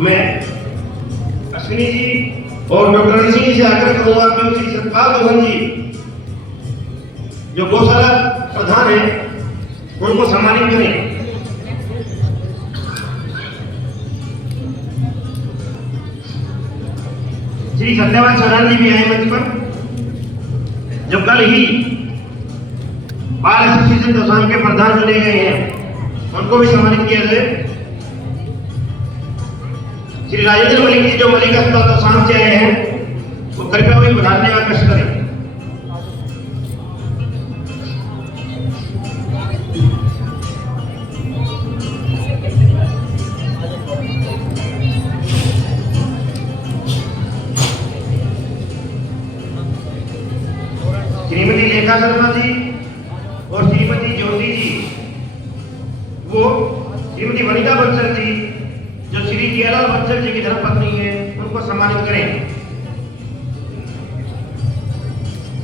मैं अश्विनी जी और डॉक्टर रणजीत सिंह जी से आग्रह करूंगा कि श्री सतपाल चौहान जी जो गौशाला प्रधान है उनको सम्मानित करें। श्री सत्यवान सरान जी भी आए मंच पर, जो कल ही बाल एसोसिएशन दौसान के प्रधान चुने गए हैं, उनको भी सम्मानित किया जाए। श्री राजेंद्र मलिक जी जो मलिक अस्पताल दौसान से आए हैं, वो कृपया वही बढ़ाने का कष्ट करें। श्रीमती लेखा शर्मा जी और श्रीमती ज्योति जी, वो श्रीमती वनिता बंसल जी जो श्री जियालाल बंसल जी की धर्मपत्नी है, उनको सम्मानित करें।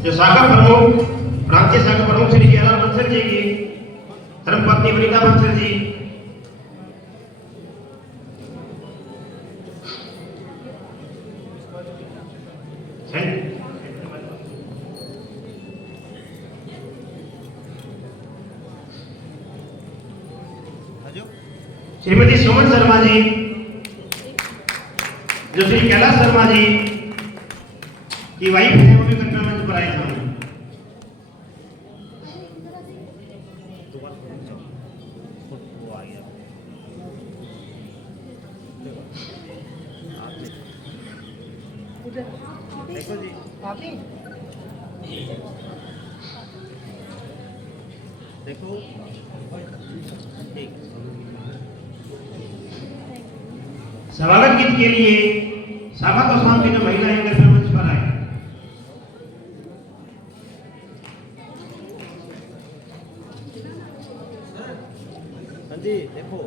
जो शाखा प्रमुख, प्रांतीय शाखा प्रमुख श्री जियालाल बंसल जी की धर्मपत्नी वनिता बंसल जी, श्रीमती सुमन शर्मा जी जो श्री कैलाश शर्मा जी की वाइफ है, वो भी कृपया मंच पर आए थे। देखो जी देखो स्वागत गीत के लिए शाखा दौसान की जो महिलाएं कृपया मंच पर आए। हाँ जी देखो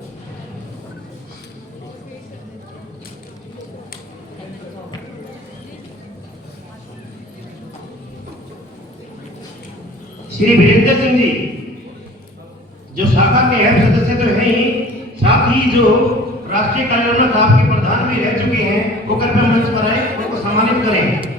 श्री वीरेंद्र सिंह जी जो शाखा के अहम सदस्य तो हैं ही, साथ ही जो राष्ट्रीय कार्यक्रम में आपके प्रधान भी रह चुके हैं, वो कृपया मंच पर आए, उनको सम्मानित करें।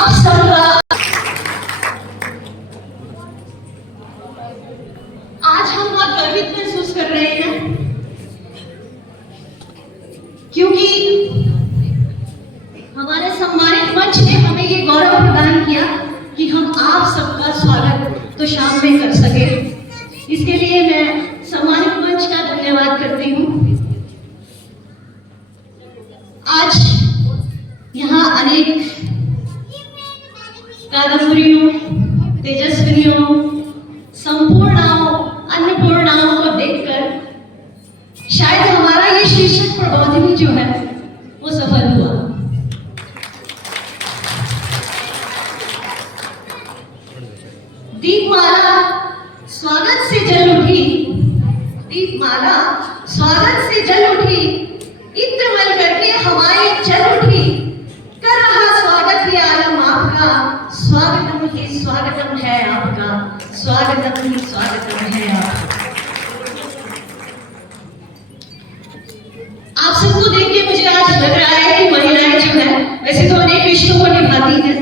आप सबका आज हम बहुत गर्वित महसूस कर रहे हैं, क्योंकि हमारे सम्मानित मंच ने हमें ये गौरव प्रदान किया कि हम आप सबका स्वागत तो शाम में कर सके। इसके लिए मैं सम्मानित मंच का धन्यवाद करती हूँ। आज यहाँ अनेक कादम्बरियों, तेजस्विनियों, संपूर्णाओं, अन्नपूर्णाओं को देखकर शायद हमारा ये शीर्षक प्रबोधिनी जो है वो सफल हुआ। दीपमाला स्वागत से जल उठी, दीपमाला स्वागत से जल उठी, इत्र मल करके हवाएं चल उठी, कर रहा स्वागत ये आलम आपका, स्वागतम ही स्वागतम है आपका, स्वागतम ही स्वागतम है आपका। आप सबको देख के मुझे आज लग रहा है कि महिलाएं जो है वैसे तो अनेक रिश्तों को निभाती हैं,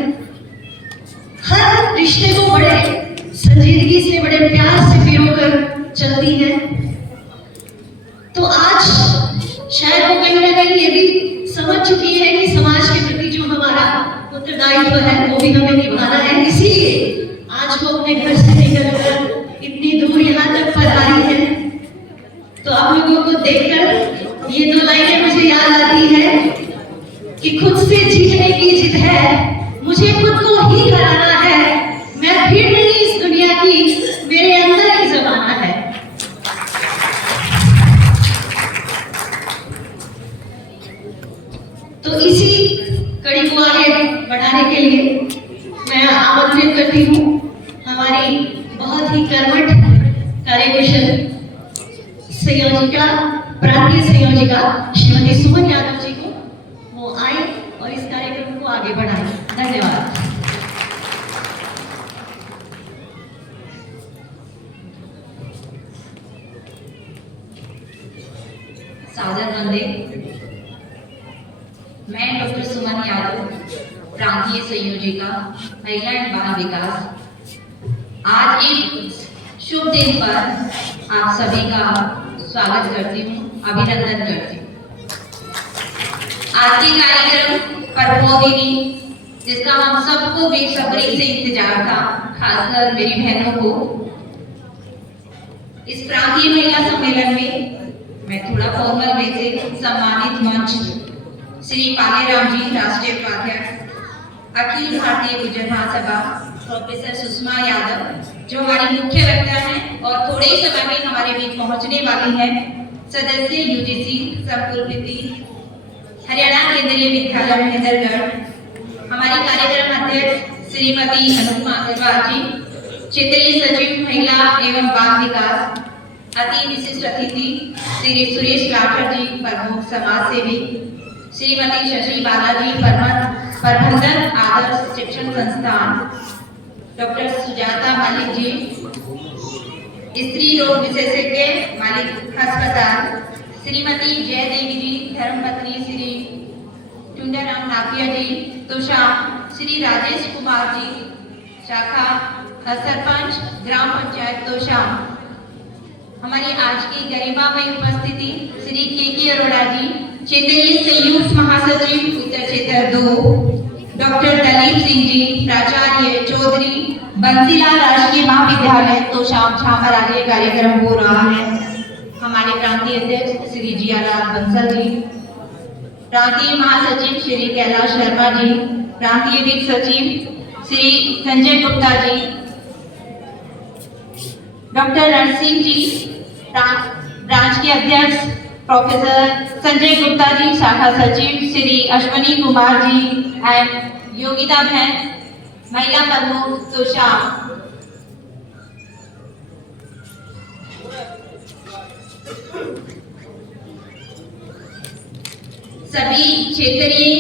हर रिश्ते को बड़े संजीदगी से, बड़े प्यार से पिरोकर चलती है। तो आज शायद वो कहीं ना कहीं ये भी समझ चुकी है कि समाज के प्रति जो हमारा उत्तरदायित्व है वो भी हमें निभाना है। इसीलिए आज वो अपने घर से निकलकर इतनी दूर यहाँ तक पधारी है। तो आप लोगों को देखकर ये दो लाइनें मुझे याद आती है कि खुद से जीतने की जिद है, मुझे खुद को ही हराना है, मैं भीड़ नहीं इस दुनिया की, मेरे अंदर ही जमाना है। तो इसी कड़ी को आगे बढ़ाने के लिए मैं आमंत्रित करती हूँ हमारी बहुत ही कर्मठ कार्यकुशल संयोजिका, प्रांतीय संयोजिका श्रीमती सुमन यादव जी को, वो आए और इस कार्यक्रम को आगे बढ़ाएं। धन्यवाद। सादर वंदे। मैं डॉक्टर सुमन यादव, प्रांतीय संयोजिका महिला एवं बाल विकास, आज एक शुभ दिन पर आप सभी का स्वागत करती हूँ, अभिनंदन करती हूँ। आज के कार्यक्रम प्रबोधिनी, जिसका हम सबको बेसब्री से इंतजार था, खासकर मेरी बहनों को। इस प्रांतीय महिला सम्मेलन में मैं थोड़ा फॉर्मल वे से सम्मानित मंच श्री पालेराम जी, राष्ट्रीय उपाध्यक्ष अखिल भारतीय गुर्जर महासभा, प्रोफेसर सुषमा यादव जो हमारी मुख्य वक्ता हैं और थोड़े ही समय में हमारे बीच पहुंचने वाली हैं, सदस्य यूजीसी संकुलपति हरियाणा केंद्रीय विद्यालय महेंद्रगढ़, हमारी कार्यक्रम अध्यक्ष श्रीमती अनुपमा अग्रवाल जी, क्षेत्रीय सचिव महिला एवं बाल विकास, अति विशिष्ट अतिथि श्री सुरेश राठौर जी, प्रमुख समाज सेवी, श्रीमती शशि बालाजी, प्रबंधन आदर्श शिक्षण संस्थान, डॉक्टर सुजाता मालिक जी, स्त्री रोग विशेषज्ञ मालिक अस्पताल, श्रीमती जय देवी जी, धर्मपत्नी श्री टुंडाराम नाकिया जी, तोशाम, श्री राजेश कुमार जी, शाखा सरपंच ग्राम पंचायत तोशाम, हमारी आज की गरिमामय उपस्थिति श्री के अरोड़ा जी, क्षेत्रीय संयुक्त महासचिव उत्तर क्षेत्र 2, डॉक्टर दलीप सिंह जी, प्राचार्य चौधरी बंसीलाल राजकीय महाविद्यालय तोशाम झामर, आगे कार्यक्रम हो रहा है। हमारे प्रांतीय अध्यक्ष श्री जियालाल बंसल जी, प्रांतीय महासचिव श्री कैलाश शर्मा जी, प्रांतीय वित्त सचिव श्री संजय गुप्ता जी, डॉक्टर रण सिंह जी, ब्रांच के अध्यक्ष प्रोफेसर संजय गुप्ता जी, शाखा सचिव श्री अश्वनी कुमार जी एंड योगिता बहन, महिला प्रमुख तोशाम, सभी क्षेत्रीय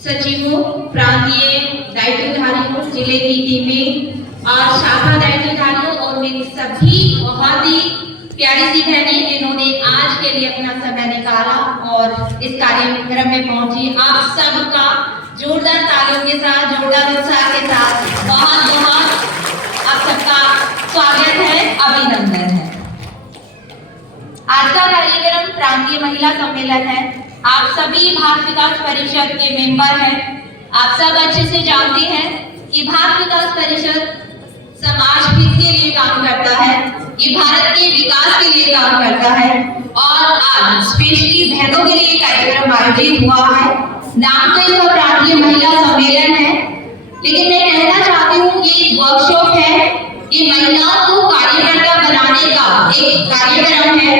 सचिवों, प्रांतीय दायित्वधारियों, जिले की टीमें और शाखा दायित्वधारियों और मेरी सभी बहुत ही प्यारी सी बहनें जिन्होंने आज के लिए अपना समय निकाला और इस कार्यक्रम में पहुंची, आप सबका जोरदार तालियों के साथ, जोरदार अभिनंदन है। आज का कार्यक्रम प्रांतीय महिला सम्मेलन है। आप सभी भारत विकास परिषद के मेंबर हैं। आप सब अच्छे से जानते हैं कि भारत विकास परिषद समाज हित के लिए काम करता है, ये भारत के विकास के लिए काम करता है। और आज स्पेशली बहनों के लिए कार्यक्रम आयोजित हुआ है। नाम तो इसका प्रांतीय महिला सम्मेलन है, लेकिन मैं कहना चाहती हूँ ये एक वर्कशॉप है, ये महिलाओं को कार्यकर्ता बनाने का एक कार्यक्रम है।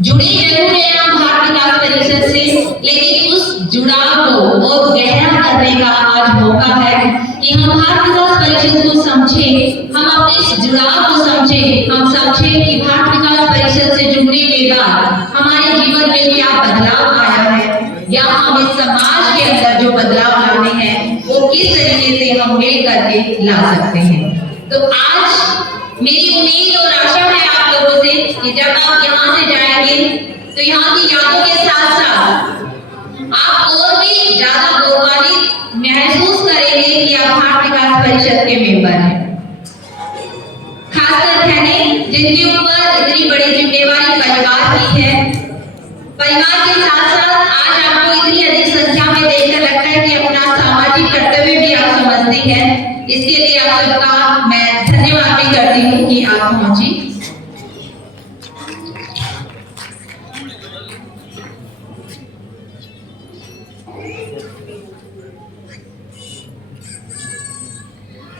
जुड़े जरूर हैं हम भारत विकास परिषद से, लेकिन उस जुड़ाव को और गहरा करने का आज मौका है कि हम भारत विकास परिषद को समझें, हम अपने इस जुड़ाव को समझें, हम समझें कि भारत विकास परिषद से जुड़ने के बाद हमारे जीवन में क्या बदलाव आया है, या हम इस समाज के अंदर जो बदलाव लाने हैं वो किस तरीके से हम मिल करके ला सकते हैं। तो आज मेरी उम्मीद और आशा है आप लोगों से कि जब आप यहाँ से जाएंगे तो यहाँ की यादों के साथ साथ आप और भी ज्यादा गौरवान्वित महसूस करेंगे कि आप भारत विकास परिषद के मेंबर हैं। खासकर बहने जिनके ऊपर इतनी बड़ी जिम्मेवारी परिवार की है, परिवार के साथ साथ आज आपको इतनी अधिक संख्या में देखकर लगता है कि अपना सामाजिक कर्तव्य भी आप समझते हैं। इसके लिए आप सबका मैं धन्यवाद भी करती हूँ कि आप पहुंची।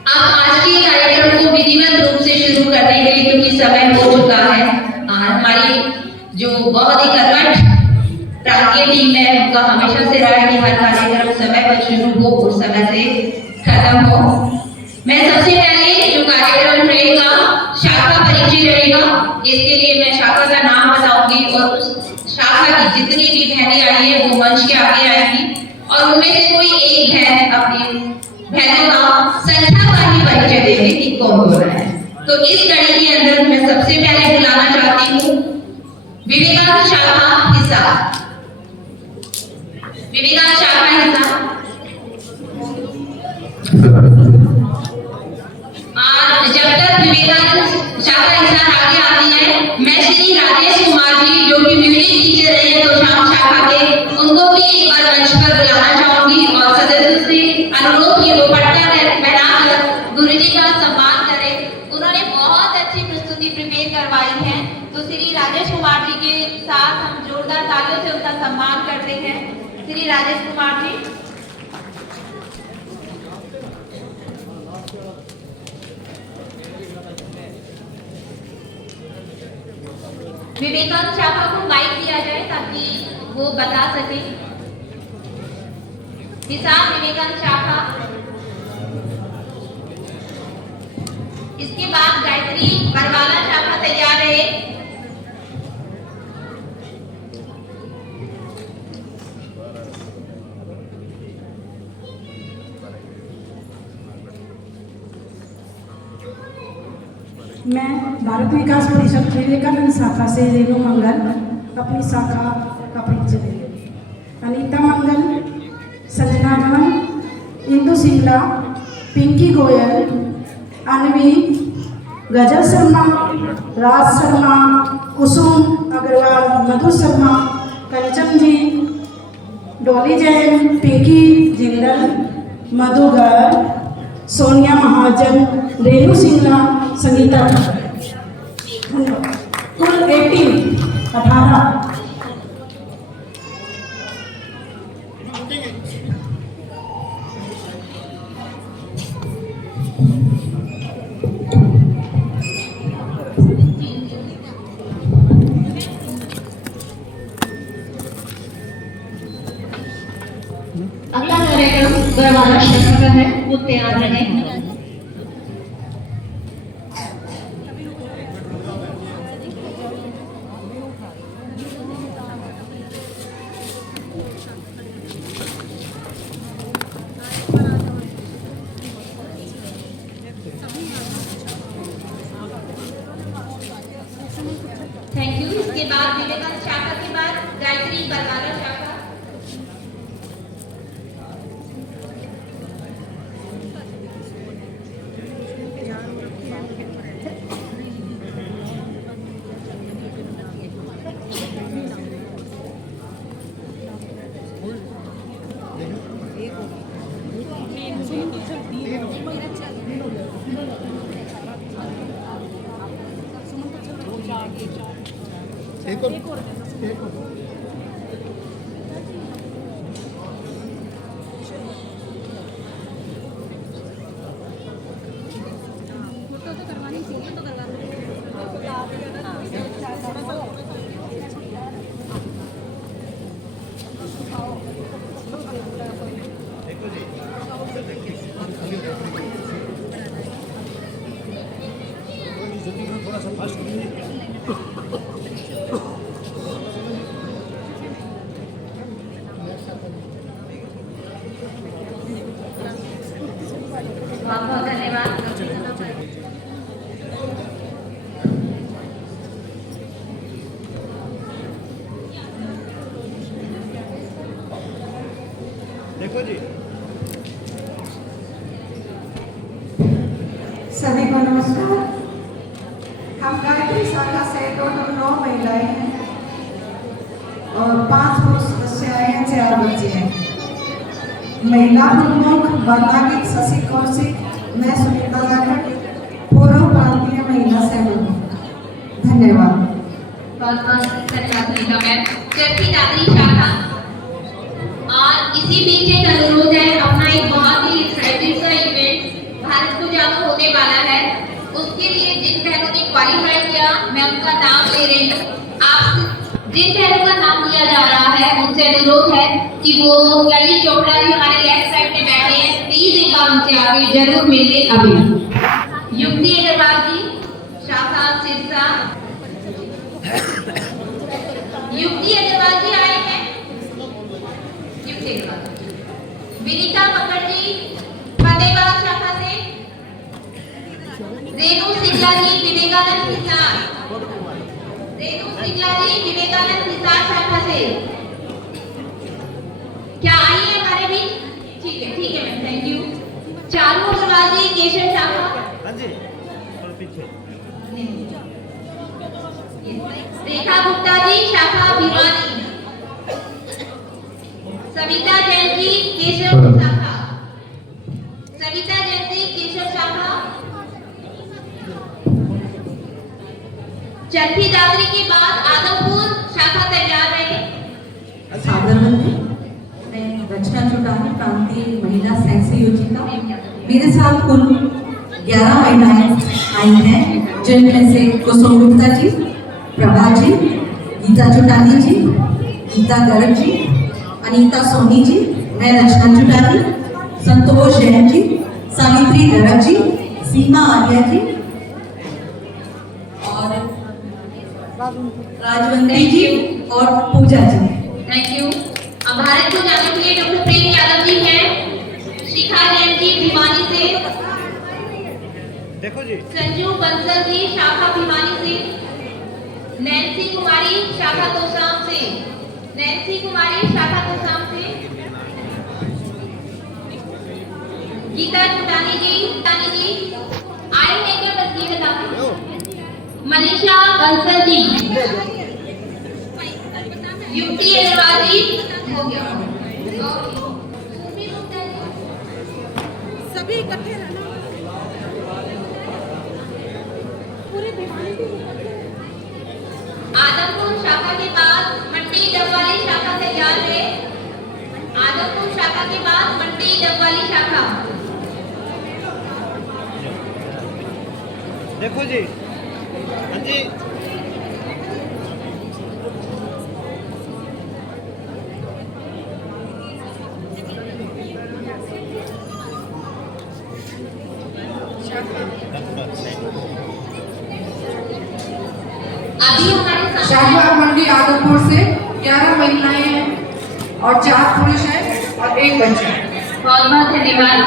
आज के कार्यक्रम को विधिवत रूप से शुरू करने के लिए, क्योंकि समय हो चुका है, हमारी जो बहुत ही कर्मठ प्रांतीय टीम है उनका हमेशा से रहा है कि हर कार्यक्रम समय पर शुरू हो और समय से खत्म हो। मैं सबसे पहले जो कार्यक्रम रहेगा शाखा परिचय रहेगा, इसके लिए मैं शाखा का नाम बताऊंगी और उस शाखा की जितनी भी बहनें आई है वो मंच के आगे आएंगी और उनमें से कोई एक बहन अपनी बहनों का संख्या का ही परिचय देंगे कि कौन हो रहा है। तो इस कड़ी के अंदर मैं सबसे पहले बुलाना चाहती हूँ विवेकानंद शाखा हिसार। विवेकानंद शाखा हिसार और जब तक विवेकानंद शाखा हिसार आगे आती है, मैं श्री राजेश कुमार जी जो कि म्यूजिक टीचर रहे तो शाखा के, उनको भी एक बार मंच पर बुलाना चाहूंगी और सदस्यों से अनुरोध की वो पट्टा पहनाकर गुरुजी का सम्मान करें। उन्होंने बहुत अच्छी प्रस्तुति प्रिपेयर करवाई है, तो श्री राजेश कुमार जी के साथ हम जोरदार तालियों से उनका सम्मान करते हैं। श्री राजेश कुमार जी। विवेकानंद शाखा को माइक दिया जाए ताकि वो बता सके। हिसार विवेकानंद शाखा, इसके बाद गायत्री बरवाला शाखा तैयार है। मैं भारत विकास परिषद विवेकानंद शाखा से रेणु मंगल अपनी शाखा का परिचय देंगे। अनीता मंगल, संजना गमन, इंदु सिंगला, पिंकी गोयल, अनवी, गजल शर्मा, राज शर्मा, कुसुम अग्रवाल, मधु शर्मा, कंचन जी, डोली जैन, पिंकी जिंदल, मधु गर्ग, सोनिया महाजन, रेणु सिंगला, संगीता। कुल 18। अगला कार्यक्रम बरवाला शाखा का है, वो तैयार रहें। Thank you. इसके बाद विवेकानंद शाखा के बाद गायत्री बरवाला शाखा। बहुत बहुत धन्यवाद। देखो जी, सभी को नमस्कार। हम गायत्री शाखा से टोटल 9 महिलाएं हैं और 5 पुरुष सदस्य हैं, 4 बच्चे हैं। महिला प्रमुख वर्णागित शशि कौशिक, मैं सुनीता जाखड़, पूर्व प्रांतीय महिला सैनिक। धन्यवाद। बहुत बहुत धन्यवाद सुनीता मैम। चरखी दादरी शाखा, और इसी बीच एक अनुरोध है, अपना एक बहुत ही एक्साइटेड सा इवेंट भारत को जागो होने वाला है। उसके लिए जिन बहनों ने क्वालिफाई किया, मैं उनका नाम ले रही हूँ। आप जिन बहनों का नाम लिया जा रहा है उनसे अनुरोध है कि वो ललित चोपड़ा जी हमारे लेफ्ट साइड में बैठे हैं, प्लीज एक बार उनसे आगे जरूर मिलने अभी। युक्ति अग्रवाल जी, शाखा सिरसा। युक्ति अग्रवाल जी आए हैं। युक्ति अग्रवाल। विनीता मुखर्जी फतेहाबाद शाखा से। रेणु सिंगला जी विवेकानंद हिसार। रेणु सिंगला जी विवेकानंद हिसार शाखा से क्या आई है हमारे बीच? ठीक है ma'am, thank you. Charu Agarwal ji Keshav शाखा। हाँ जी, थोड़ा पीछे। रेखा गुप्ता जी शाखा भिवानी। सविता जैन जी केशव शाखा। सविता जैन जी केशव शाखा। चरखी दादरी के बाद आदमपुर शाखा तैयार रहे। आदरणीय, मैं रचना चुटानी, प्रांतीय महिला सहसी योजिका। मेरे साथ कुल 11 महिलाएं आई हैं, जिनमें से कुसुम गुप्ता जी, प्रभा जी, गीता चुटानी जी, गीता गर्ग जी, अनीता सोनी जी, मैं रचना चुटानी, संतोष जैन जी, सावित्री गर्ग जी, सीमा आर्या जी और राजवंती जी और पूजा जी। Thank you. अब भारत को जाने के लिए डॉक्टर प्रेम यादव जी हैं। शिखा जैन जी भिवानी से। देखो जी, संजू बंसल जी शाखा भिवानी से। नैन्सी कुमारी शाखा तोसाम से। नैन्सी कुमारी शाखा तोसाम से। गीता चुटानी जी आए हैं क्या? बस ये बता दें। मनीषा बंसल जी। युक्ति अग्रवाल जी हो गया। सभी इकट्ठे रहना। पूरे भिवानी भी इकट्ठे रहना। आदमपुर शाखा के बाद मंडी डबवाली शाखा तैयार है। आदमपुर शाखा के बाद मंडी डबवाली शाखा। देखो जी, हाँ जी, अभी हमारे साथ शाखा मंडी आदमपुर से 11 महिलाएं हैं और 4 पुरुष हैं और 1 बच्चा है। बहुत बहुत धन्यवाद।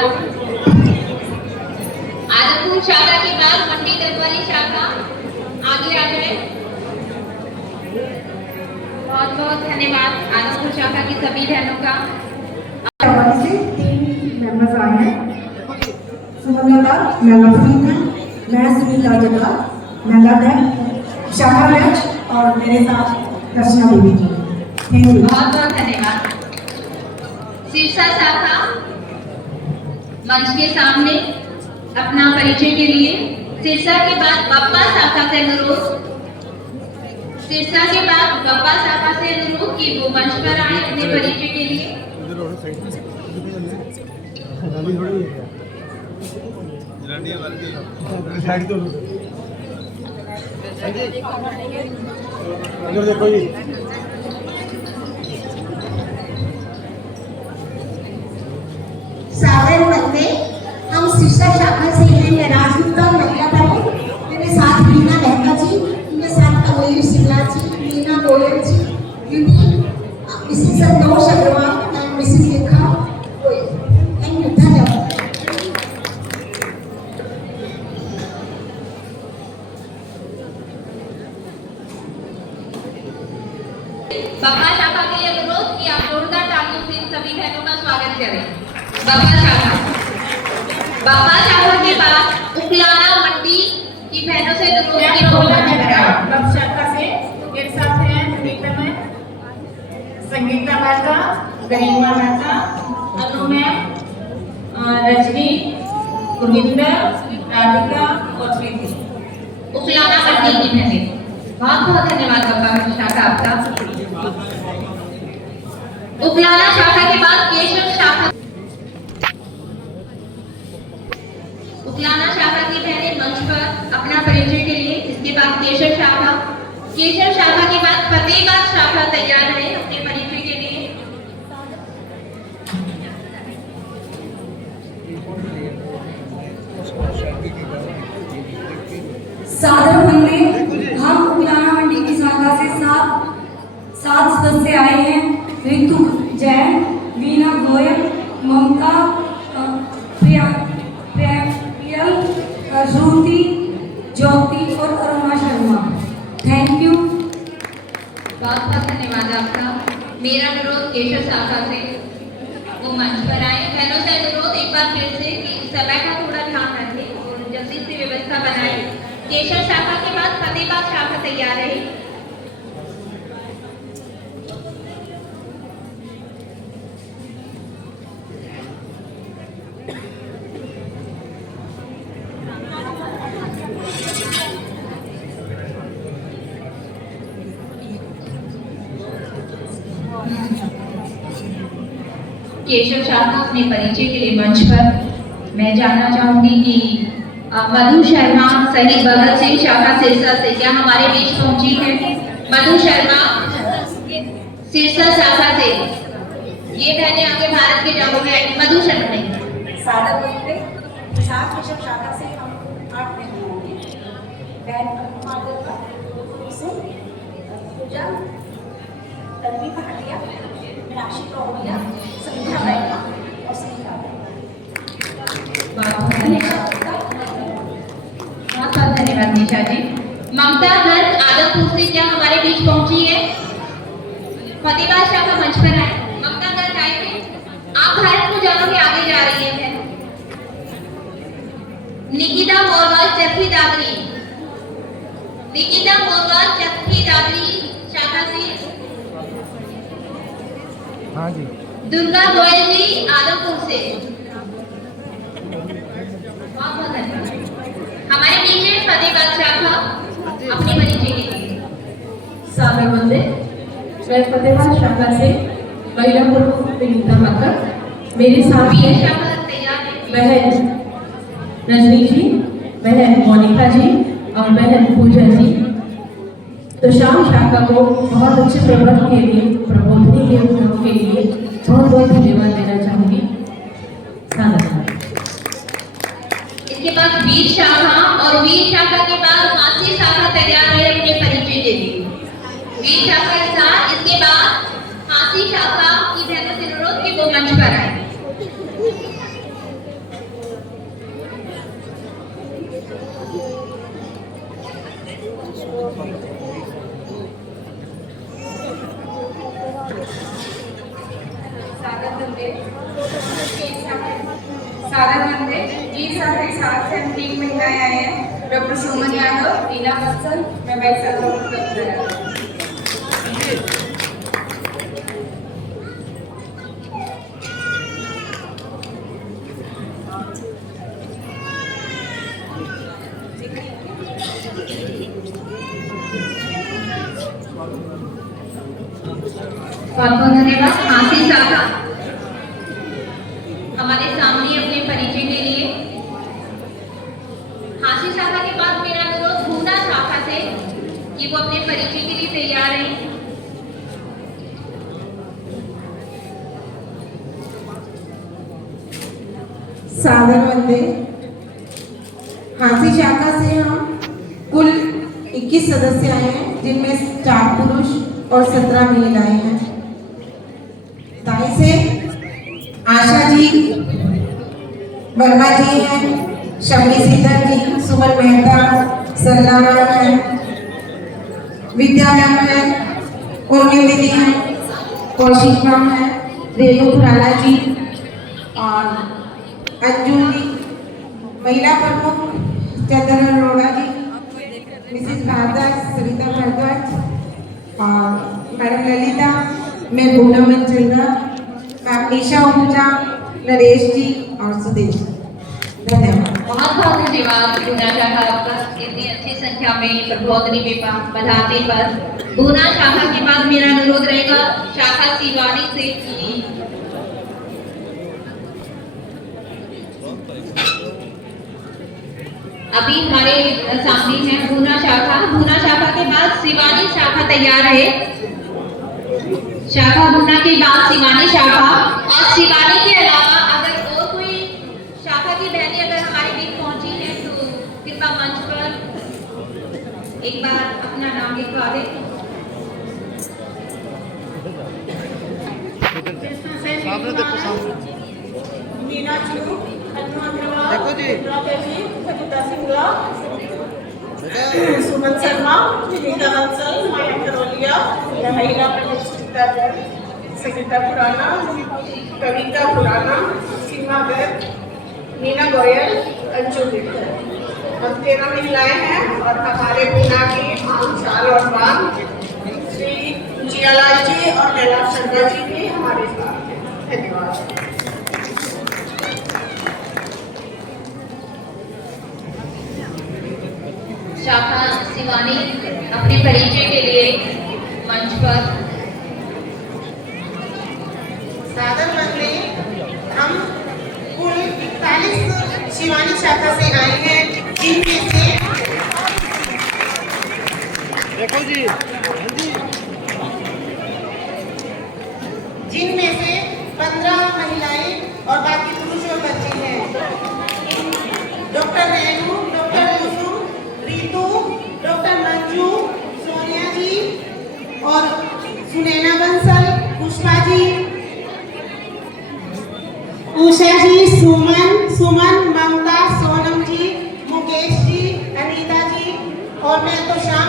आदमपुर शाखा के बाद मंडी डबवाली शाखा आगे आ जाए। बहुत बहुत धन्यवाद आदमपुर शाखा की सभी बहनों का। डबवाली से 3 मेंबर्स आए हैं। सुमलता महिला प्रमुख है, मैं सुनीता जगह महिला है, शाखा अध्यक्ष और मेरे साथ रचना देवी जी। Thank you. बहुत बहुत धन्यवाद। सिरसा शाखा मंच के सामने अपना परिचय के लिए सिरसा के बाद बप्पा शाखा से अनुरोध कि वो मंच पर आए अपने परिचय के लिए। सागर बंदे हम सिरसा शाखा से हैं। मैं राजपूता महिला पर मेरे साथ मीना मेहता जी, मेरे साथ Kamli Singla ji, Meena Goyal ji, Mrs Santosh Agarwal and Mrs Rekha Goyal. Thank you, धन्यवाद। बप्पा शाखा के लिए अनुरोध कि आप जोरदार तालियों से सभी बहनों का स्वागत करें। बप्पा शाखा के बाद उकलाना मंडी की बहनों से अनुरोध कि वो मंच पर आएं। बप्पा शाखा से मेरे साथ हैं संगीता मेहता, गरिमा मेहता, अनु मैम, रजनी, गुरविंदर, राधिका और प्रीति। उकलाना मंडी की बहनें, बहुत बहुत धन्यवाद बप्पा शाखा आपका। उकलाना शाखा के बाद केशव शाखा की बहनें मंच पर अपना परिचय के लिए। इसके बाद केशव शाखा के बाद फतेहाबाद शाखा तैयार है अपने परिचय के लिए। सादर बंदे हम उकलाना मंडी की शाखा से सात सदस्य आए हैं। ऋतु जैन, वीना गोयल, ममता, प्रियल, श्रुति, ज्योति और अरुणा शर्मा। Thank you. बहुत बहुत धन्यवाद आपका। मेरा अनुरोध केशव शाखा से वो मंच पर आए। बहनों से अनुरोध एक बार फिर से कि समय का थोड़ा ध्यान रखें और जल्दी से व्यवस्था बनाएं। केशव शाखा के बाद फतेहाबाद शाखा तैयार रहे। केशव शाखा अपने परिचय के लिए मंच पर मैं जानना चाहूंगी कि मधु शर्मा सहित भगत सिंह शाखा सिरसा से क्या हमारे बीच पहुंची है? मधु शर्मा सिरसा शाखा से, ये बहनें आगे भारत के जंगों में आई। मधु शर्मा नहीं, सादर बंदे सात केशव शाखा से हम 8 बहनें होंगे। बहन पूजा, तन्वी भाटिया, राशि कौड़िया, संध्या मैया और सनीता। बहुत धन्यवाद निशा जी। ममता गर्ग आदमपुर से क्या हमारे बीच पहुंची है? फतेहाबाद शाखा मंच पर आए। ममता गर्ग आएंगे। आप भारत को जानो के आगे जा रही है। निकिता मोरवाल चरखी दादरी, शाखा से। हाँ जी। दुर्गा गोयल जी आदमपुर से। बहुत बहुत धन्यवाद। हमारे बीच है फतेहाबाद शाखा अपने परिचय के लिए। सागर बंदे मैं फतेहाबाद शाखा से महिला प्रमुख विनीता मक्कर। मेरे साथ ये हैं शाखा तैयार है। बहन रजनी जी, बहन मोनिका जी और बहन पूजा जी। तो शाम शाखा को बहुत अच्छे प्रबंध के लिए, प्रबोधनी के उपयोग के लिए बहुत बहुत धन्यवाद देना चाहूंगी। इसके बाद वीर शाखा और वीर शाखा के बाद हांसी शाखा तैयार है अपने परिचय के लिए। वीर शाखा के साथ इसके बाद हांसी शाखा की बहनों से अनुरोध कि वो मंच पर आए। सागर बंदे जी साथ से 3 महिलाएं आए हैं। डॉक्टर सुमन यादव, रीना बत्सल, मैं बैठ बहुत बहुत धन्यवाद। हाथी शाखा हमारे सामने अपने परिचय के लिए। हाथी शाखा के बाद मेरा अनुरोध भूना शाखा से कि वो अपने परिचय के लिए तैयार हैं। सादर वंदे। हाथी शाखा से हम कुल 21 सदस्य आए हैं, जिनमें 4 पुरुष और 17 महिलाएं हैं। दाएं से आशा जी, वर्मा जी हैं, शमी सीधर जी, सुमन मेहता, सरला मैम है, विद्या मैम है, उर्मी दीदी हैं, कौशिक मैम है, रेणु खुराना जी और अंजू जी, महिला प्रमुख चंद्र अरोड़ा जी, मिसेस भारद्वाज, सरिता भारद्वाज और मैडम ललिता, मैं भूना मंचंदा, मैम निशा ओहुजा, नरेश जी और सुदेश। धन्यवाद। बहुत बहुत धन्यवाद भूना शाखा आपका इतनी अच्छी संख्या में प्रबोधनी में बधाने पर। भूना शाखा के बाद मेरा अनुरोध रहेगा शाखा सिवानी से कि अभी हमारे सामने है भूना शाखा। भूना शाखा के बाद सिवानी शाखा तैयार है। शाखा भूना के बाद सिवानी शाखा, और सिवानी के अलावा अगर और कोई शाखा की बहनें अगर हमारे बीच पहुंची हैं तो कृपया मंच पर एक बार अपना नाम लिखवा दें। मीना चू, अन्नू अग्रवाल, राकेश जी, सविता सिंगला, सुमन शर्मा, विनीता बंसल, माया करोलिया, महिला प्रतिष्ठिता सविता खुराना, कविता खुराना, सीमा गर्ग, मीना गोयल, अंशु दिक्कर। हम 13 महिलाएं हैं और हमारे पूना की आम शाल और बाग श्री जियालाल जी और कैलाश शर्मा जी भी हमारे साथ हैं। धन्यवाद। शाखा शिवानी अपने परिचय के लिए मंच पर। सादर वंदे। हम कुल 41 शिवानी शाखा से आए हैं, जिनमें से देखो जी, जिनमें से 15 महिलाएं और बाकी पुरुष और बच्चे हैं। डॉक्टर रेणु, डॉक्टर कुसुम, रीतू, डॉक्टर मंजू, सोनिया जी और सुनैना बंसल, पुष्पा जी, उषा जी, सुमन, ममता, सोनम जी, मुकेश जी, अनीता जी और मैं तो शाम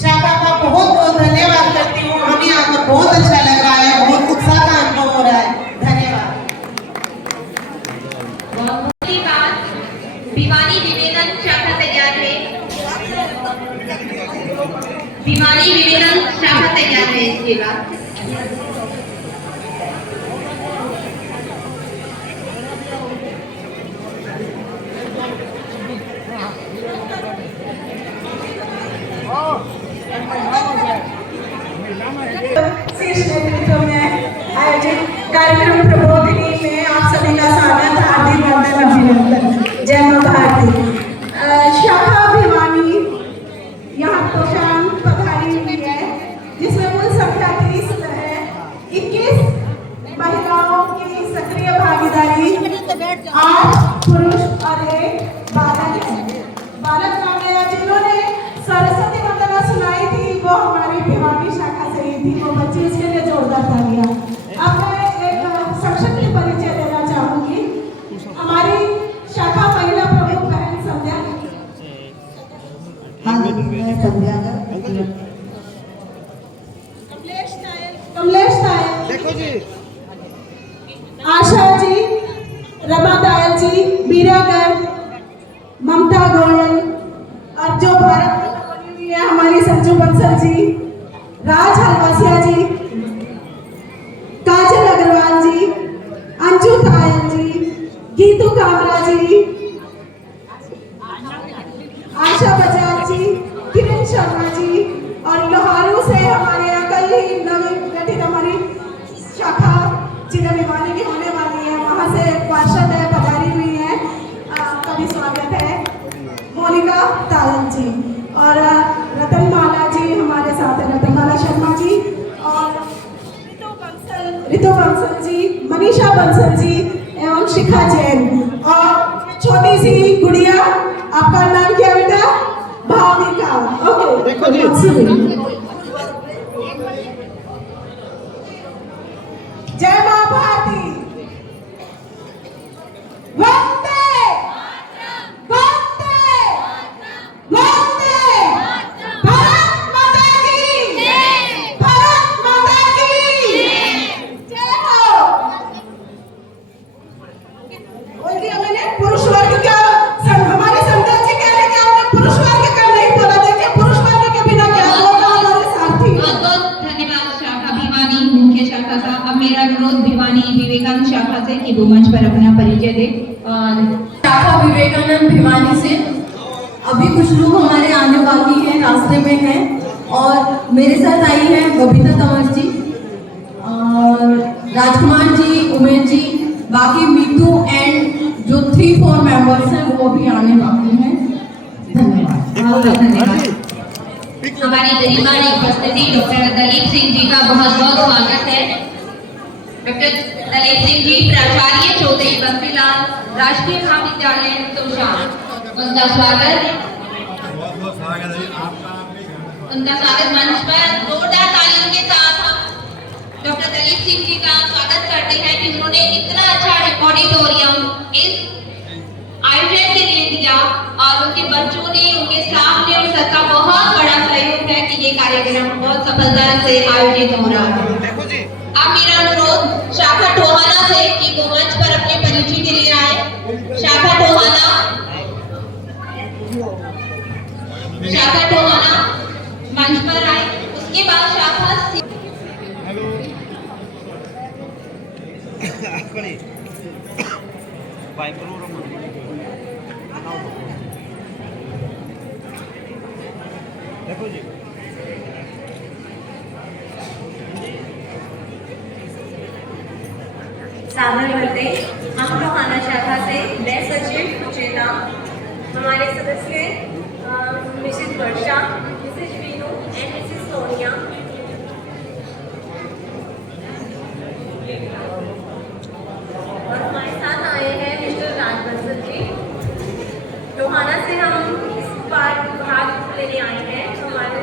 शाखा का बहुत बहुत धन्यवाद करती हूँ। हमें आकर बहुत अच्छा लग रहा है, बहुत उत्साह का अनुभव हो रहा है। धन्यवाद। उसके बाद भिवानी विवेदन शाखा तैयार है। भिवानी विवेदन शाखा तैयार है। इसके बाद शीर्ष नेतृत्व में आयोजित कार्यक्रम प्रबोधिनी में आप सभी का स्वागत, हार्दिक वंदन, अभिनंदन। जय मां भारती। शाखा भिवानी यहाँ तो शाम पधारी हुई है, जिसमें कुल संख्या 30 है। 21 महिलाओं की सक्रिय भागीदारी, 8 पुरुष और 1 बालक है। बालक कामया जिन्होंने सरस्वती वंदना सुनाई थी, वो हमारी भिवानी शाखा से ही थी। वो बच्ची, उसके लिए जोरदार तालियां। अब मैं एक संक्षिप्त परिचय देना चाहूंगी। हमारी शाखा महिला प्रमुख बहन संध्या। हाँ, मैं संध्या का कमलेश नायक, देखो जी, आशा जी, रमा दायल जी, बीरा गर्ग, ममता गोयल और जो भारत की बनी हुई है हमारी संजू बंसल जी, राज हलवासिया जी, काजल अग्रवाल जी, अंजू तायल जी, गीतू कामरा जी, आशा बजाज जी, किरण शर्मा जी और लोहारू से हमारे यहाँ कल ही नवी गठित हमारी शाखा जिला भिवानी की होने वाली है, वहाँ से पार्षद है, पधारी हुई है, आपका भी स्वागत है। मोनिका तालन जी और रतनमाला जी हमारे साथ है, रतनमाला शर्मा जी और रितु बंसल जी, मनीषा बंसल जी एवं शिखा जैन। और छोटी सी गुड़िया, आपका नाम क्या बेटा? भाविका। ओके, देखो जी। जय मां भारती। वंदे वंदे वंदे भारत माता की जय, भारत माता की जय हो। बोल दिया मैंने पुरुष वर्ग क्या, हमारे संत जी कह रहे कि आपने पुरुष वर्ग का नहीं बोला। देखिए पुरुष वर्ग के बिना क्या होगा हमारे साथी। बहुत बहुत धन्यवाद शाखा भिवानी मुख्य शाखा का। अब मेरा अनुरोध भिवानी विवेकानंद शाखा से कि वो मंच पर अपना परिचय दे। और शाखा विवेकानंद भिवानी से अभी कुछ लोग हमारे आने बाकी हैं, रास्ते में हैं। और मेरे साथ आई है बबीता तंवर जी और राजकुमार जी, उमेश जी, बाकी मीतू एंड जो 3-4 मेंबर्स हैं वो अभी आने बाकी हैं। धन्यवाद। धन्यवाद। हमारी गरिमानी उपस्थिति डॉक्टर दलीप सिंह जी का बहुत बहुत स्वागत है। डॉक्टर दलीप सिंह जी प्राचार्य चौधरी बंसीलाल राष्ट्रीय महाविद्यालय तोशाम, उनका स्वागत मंच पर जोरदार तालियों के साथ हम डॉक्टर दलीप सिंह जी का स्वागत करते हैं कि उन्होंने इतना अच्छा ऑडिटोरियम इस आयोजन के लिए दिया और उनके बच्चों ने, उनके स्टाफ ने, सबका बहुत बड़ा सहयोग है कि ये कार्यक्रम बहुत सफलता से आयोजित हो रहा है। अब मेरा अनुरोध शाखा टोहाना से कि वो मंच पर अपने परिचय के लिए आए। शाखा टोहाना मंच पर आए। उसके बाद शाखा देखो जी। सादर करते हम टोहाना शाखा से मैं सचिव चेता, हमारे सदस्य Mrs Varsha, Mrs Veenu and Mrs Sonia. और हमारे साथ आए हैं मिस्टर राजबंसल जी। टोहाना से हम इस बार भाग लेने आए हैं। हमारे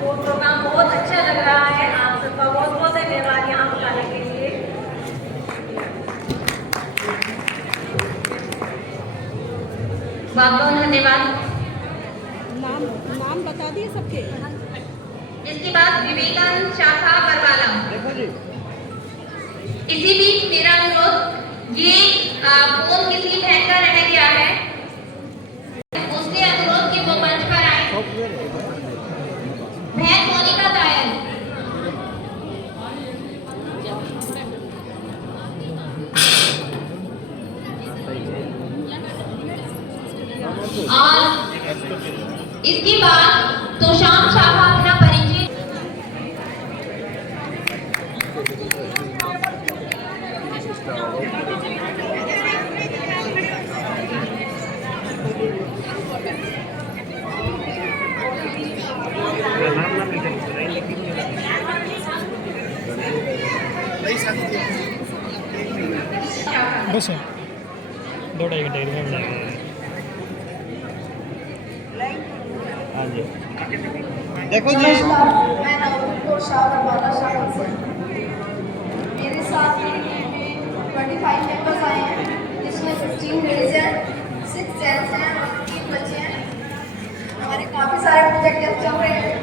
वो प्रोग्राम बहुत अच्छा लग रहा है। आप सबका बहुत बहुत धन्यवाद यहाँ बुलाने के लिए। बहुत बहुत धन्यवाद। नाम बता दिए सबके। इसके बाद विवेकानंद शाखा बरवाला। इसी बीच मेरा अनुरोध, ये फोन किसी बहन का रह गया है, उससे अनुरोध कि वो मंच पर आए। बहन मोनिका तायल। और इसके बाद तोशाम शाखा अपना परिचय। बस 2-2.5 घंटे में बनाएंगे। हाँ जी देखो जी। मैं नवरंगपुर शाह बरवाला शाखा से। मेरे साथ में 25 मेंबर्स आए हैं, जिसमें 15 लेडीज हैं, 6 जेंट्स हैं और 3 बच्चे हैं। हमारे काफ़ी सारे प्रोजेक्ट चल रहे हैं,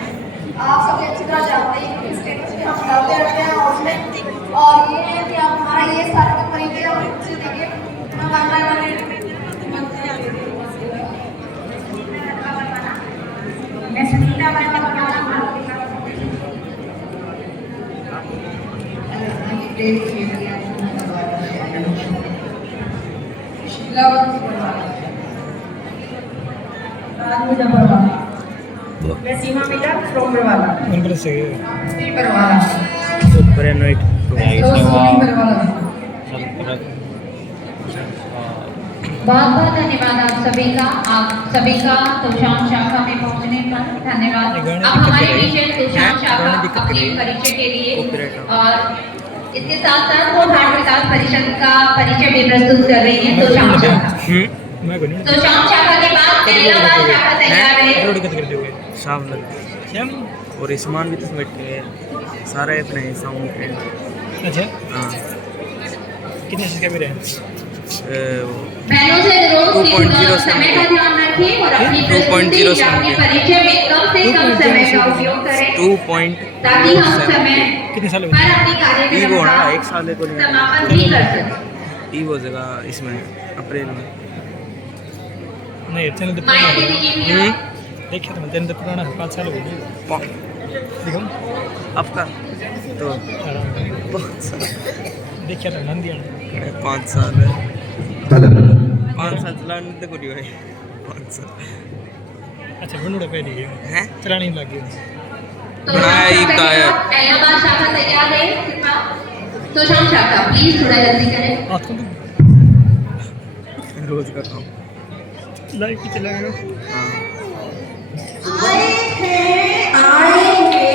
आप सभी अच्छी तरह जानते हैं। स्टेटस पे हम डालते रहते हैं हाउस में। और ये है कि आप हमारा ये सारा परिचय और अच्छे देखिए। मैं सुनीता वर्मा मैं सीमा मिला फ्रॉम बरवाला। उन पर से बरवाला। सुपर एंड बहुत बहुत धन्यवाद आप सभी का तोशाम शाखा में पहुंचने पर धन्यवाद। अब हमारे पीछे तोशाम शाखा अपने परिचय के लिए और इसके साथ साथ वो भारत विकास परिषद का परिचय भी प्रस्तुत कर रही है। तोशाम शाखा के बाद इलाहाबाद शाखा तैयार है। शाम लग और इस्मान भी तो समेट के सारे अपने साउंड के। अच्छा हाँ कितने कैमरे हैं? बहनों से अनुरोध कि समय का ध्यान रखें और अपनी प्रस्तुति या अपने परिचय में कम से कम समय का उपयोग करें ताकि हम समय कितने साल पर अपनी कार्यक्रम एक साल को समापन भी कर सकें। ई हो जाएगा इसमें अप्रैल में नहीं चैनल तो देखिए तो चैनल तो पुराना है 5 साल हो गए देखो आपका तो 5 साल देखिए तो नंदिया 5 साल 5 साल चलाने तो कोई है 5 साल अच्छा बनूड़ा पहले हैं चलाने लग गए बनाया ही का है। इलाहाबाद शाखा तैयार है। तो शाम शाखा प्लीज थोड़ा जल्दी करें। रोज का काम लाइव की चलाएगा। आएंगे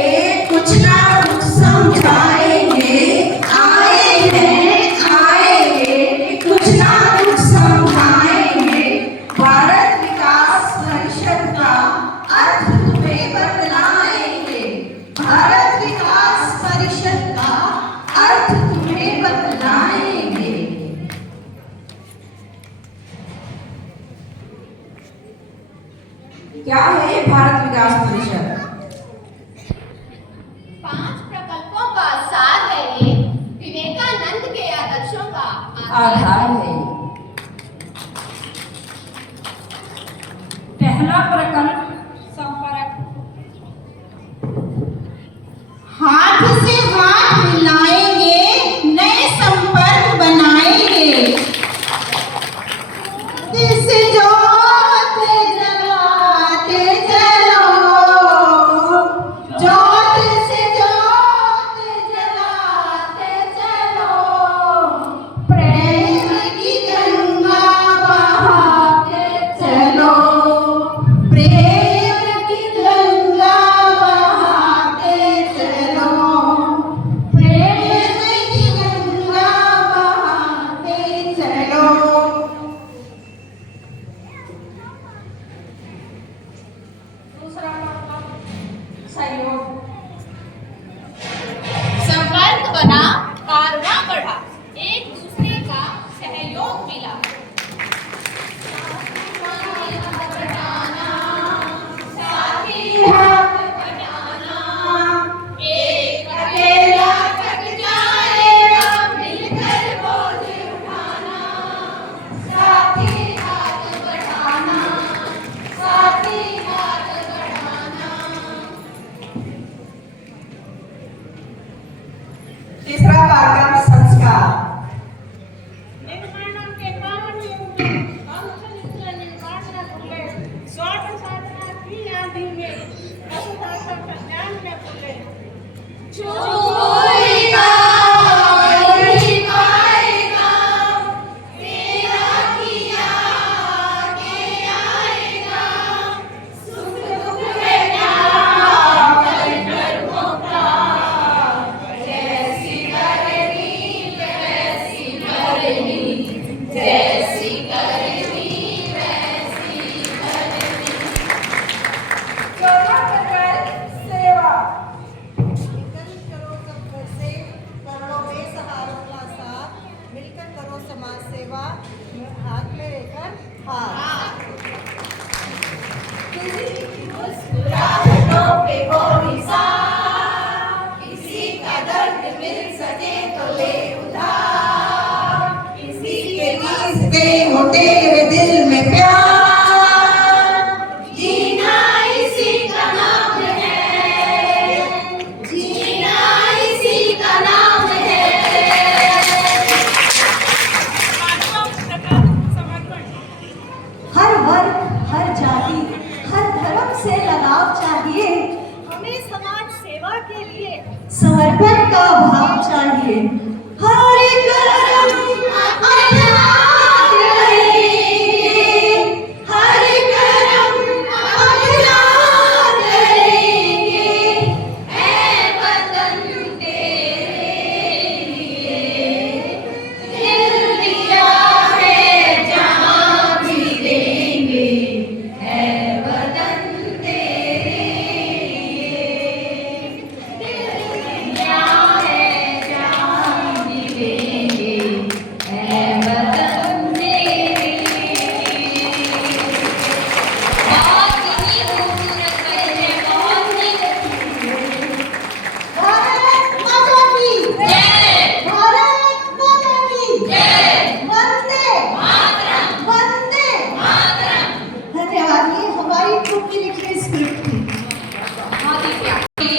कुछ ना कुछ समझाएंगे। आएंगे कुछ ना कुछ समझाएंगे। भारत विकास परिषद का अर्थ तुम्हें बतलाएंगे। भारत विकास परिषद का अर्थ तुम्हें बतलाएंगे। क्या है भारत विकास परिषद? 5 प्रकल्पों का सार है ये, विवेकानंद के आदर्शों का आधार है। पहला प्रकल्प संपर्क। हाथ से हाथ मिलाएंगे, नए संपर्क बनाएंगे। दिल से जोत जलाते चलो, जोत से जोत जलाते चलो। प्रेम की गंगा बहाते चलो, प्रेम की गंगा बहाते चलो, प्रेम की गंगा बहाते चलो। दूसरा सहयोग। संपर्क बना, कारवां बढ़ा, एक दूसरे का सहयोग मिला। साथी हाथ बटाना, एक अकेला थक जाएगा, मिलकर बोझ उठाना। साथी हाथ बढ़ाना, साथी हाथ बढ़ाना। तीसरा कार्यक्रम संस्कार। निर्माण के पावन युग में वंशनित्र निर्माण न भूले, स्वार्थ साधना की आंधी में पशुशासन कल्याण न भूले। चोरेगा नहीं पाएगा, तेरा किया आगे आएगा। सुख दुख है प्यार करके पुकार, जैसी करनी वैसी करनी, जैसी करनी वैसी करनी। चौथा प्रकल्प सेवा। करो सबको से, करो बेसहारों का साथ, मिलकर करो समाज सेवा, हाथ में लेकर हाथ। मुस्कुराहटों पे कोई साथ, किसी का दर्द मिल सके तो ले उधार, किसी के वास्ते हो तेरे दिल में प्यार। जीना इसी का नाम है, जीना इसी का नाम है। हर वर्ग, हर जाति, हर धर्म से लगाव चाहिए। हमें समाज सेवा के लिए समर्पण का भाव चाहिए। हरि करम अखिलात करेंगे, हरि करम अखिलात करेंगे, ऐ वतन तेरे लिए दिल दिया है जहाँ भी देंगे, ऐ वतन तेरे लिए दिल दिया है जहाँ भी देंगे, ऐ वतन तेरे लिए। बहुत ही खूबसूरत परिचय, बहुत ही भारत माता की जय, भारत माता की जय, वंदे मातरम, वंदे मातरम। धन्यवाद। ये हमारी ग्रुप की लिखी स्क्रिप्ट थी। बहुत ही प्यारी।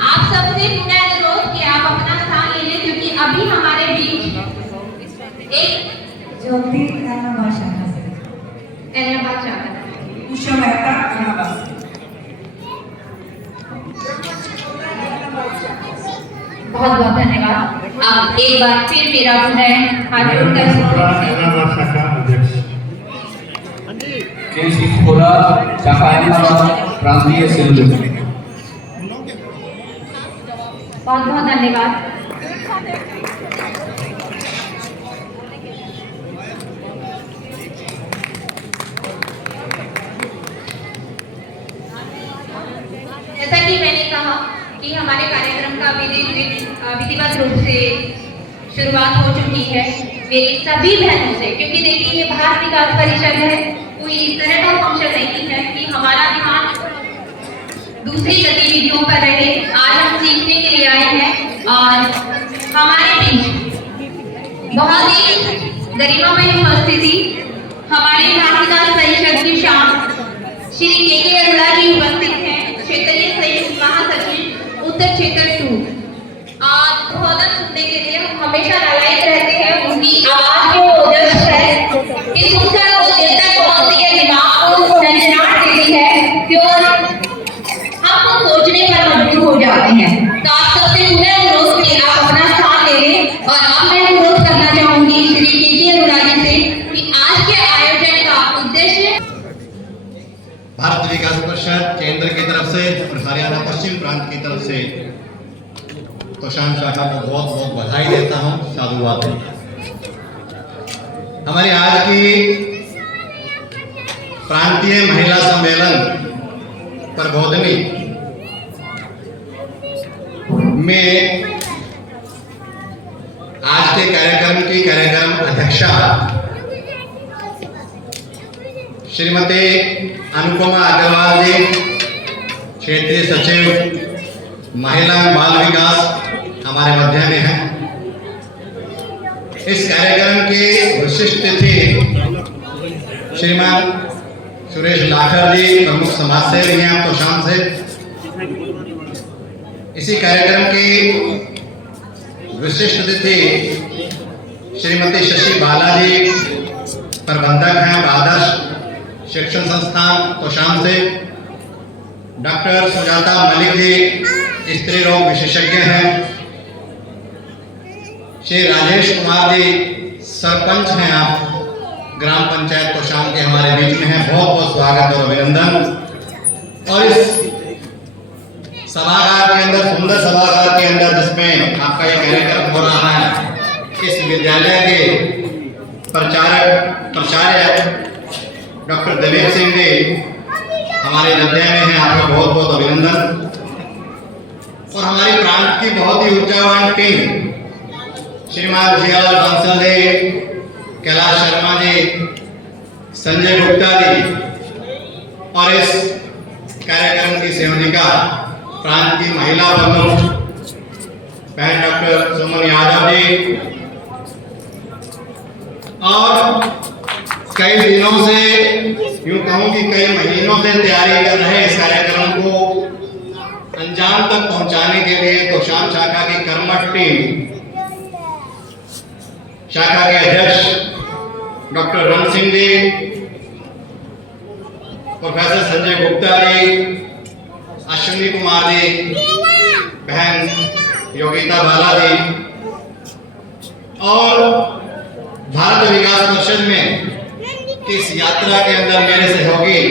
आप सबसे पुनः अनुरोध कि आप अपना स्थान ले लें, क्योंकि अभी हमारे बीच एक ज्योति एनाबाद शाखा से, एनाबाद चाहता है। उषा मेहता एनाबाद। बहुत बहुत धन्यवाद। अब एक बार फिर मेरा पुनः हाथ जोड़कर केसी खोला शाखा एनाबाद प्रांतीय संयोजक। बहुत बहुत धन्यवाद। जैसा कि मैंने कहा कि हमारे कार्यक्रम का विधिवत रूप से शुरुआत हो चुकी है मेरी सभी बहनों से, क्योंकि देखिए ये भारत विकास परिषद है, कोई इस तरह का फंक्शन नहीं है कि हमारा ध्यान दूसरी गतिविधियों पर रहे। आज हम सीखने के लिए आए हैं और हमारे बीच बहुत ही गरिमामय उपस्थिति हमारे भारत विकास परिषद की शान श्री के अरोड़ा जी उपस्थित हैं, क्षेत्रीय संयुक्त महासचिव उत्तर क्षेत्र 2। और संबोधन सुनने के लिए हम हमेशा लालायित रहते हैं। उनकी आवाज में ओजस है, इस सुनकर वो दिल तक पहुंचती है, दिमाग को झंझनाहट देती है, प्योर हमको सोचने पर मजबूर हो जाते हैं। तो आप सबसे पुनः अनुरोध कि आप अपना स्थान ले लें। और अब मैं अनुरोध करना चाहूंगी श्री के अरोड़ा जी से कि आज के आयोजन का उद्देश्य भारत विकास परिषद केंद्र की तरफ से और हरियाणा पश्चिम प्रांत की तरफ से तोशाम शाखा को बहुत बहुत बधाई देता हूँ, साधुवाद। हमारी आज की प्रांतीय महिला सम्मेलन प्रबोधनी में आज के कार्यक्रम की कार्यक्रम अध्यक्षा श्रीमती अनुपमा अग्रवाल जी, क्षेत्रीय सचिव महिला बाल विकास हमारे मध्य में है। इस कार्यक्रम की विशिष्ट तिथि श्रीमान सुरेश लाखर जी, प्रमुख समाज सेवी हैं आप तोशाम से। इसी कार्यक्रम की विशिष्ट तिथि श्रीमती शशि बाला जी, प्रबंधक हैं आदर्श शिक्षण संस्थान तोशाम से। डॉक्टर सुजाता मलिक जी, स्त्री रोग विशेषज्ञ हैं। श्री राजेश कुमार जी, सरपंच हैं आप ग्राम पंचायत तोशाम के, हमारे बीच में हैं। बहुत बहुत स्वागत और अभिनंदन। और इस सभागार के अंदर, सुंदर सभागार के अंदर जिसमें आपका ये कार्यक्रम हो रहा है, इस विद्यालय के प्राचार्य डॉक्टर देवेश सिंह जी हमारे मध्य में हैं, आपका बहुत बहुत अभिनंदन। और हमारे प्रांत की बहुत ही ऊर्जावान टीम श्रीमान जियालाल बंसल जी, कैलाश शर्मा जी, संजय गुप्ता जी, और इस कार्यक्रम की संयोजिका प्रांत की महिला प्रमुख बहन डॉक्टर सुमन यादव जी। और कई दिनों से, यूं कहूं कि कई महीनों से तैयारी कर रहे इस कार्यक्रम को अंजाम तक पहुंचाने के लिए तोशाम शाखा की कर्मठ टीम, शाखा के अध्यक्ष डॉक्टर रण सिंह जी, प्रोफेसर संजय गुप्ता जी, अश्विनी कुमार जी, बहन योगिता बाला जी और भारत विकास परिषद में इस यात्रा के अंदर मेरे सहयोगी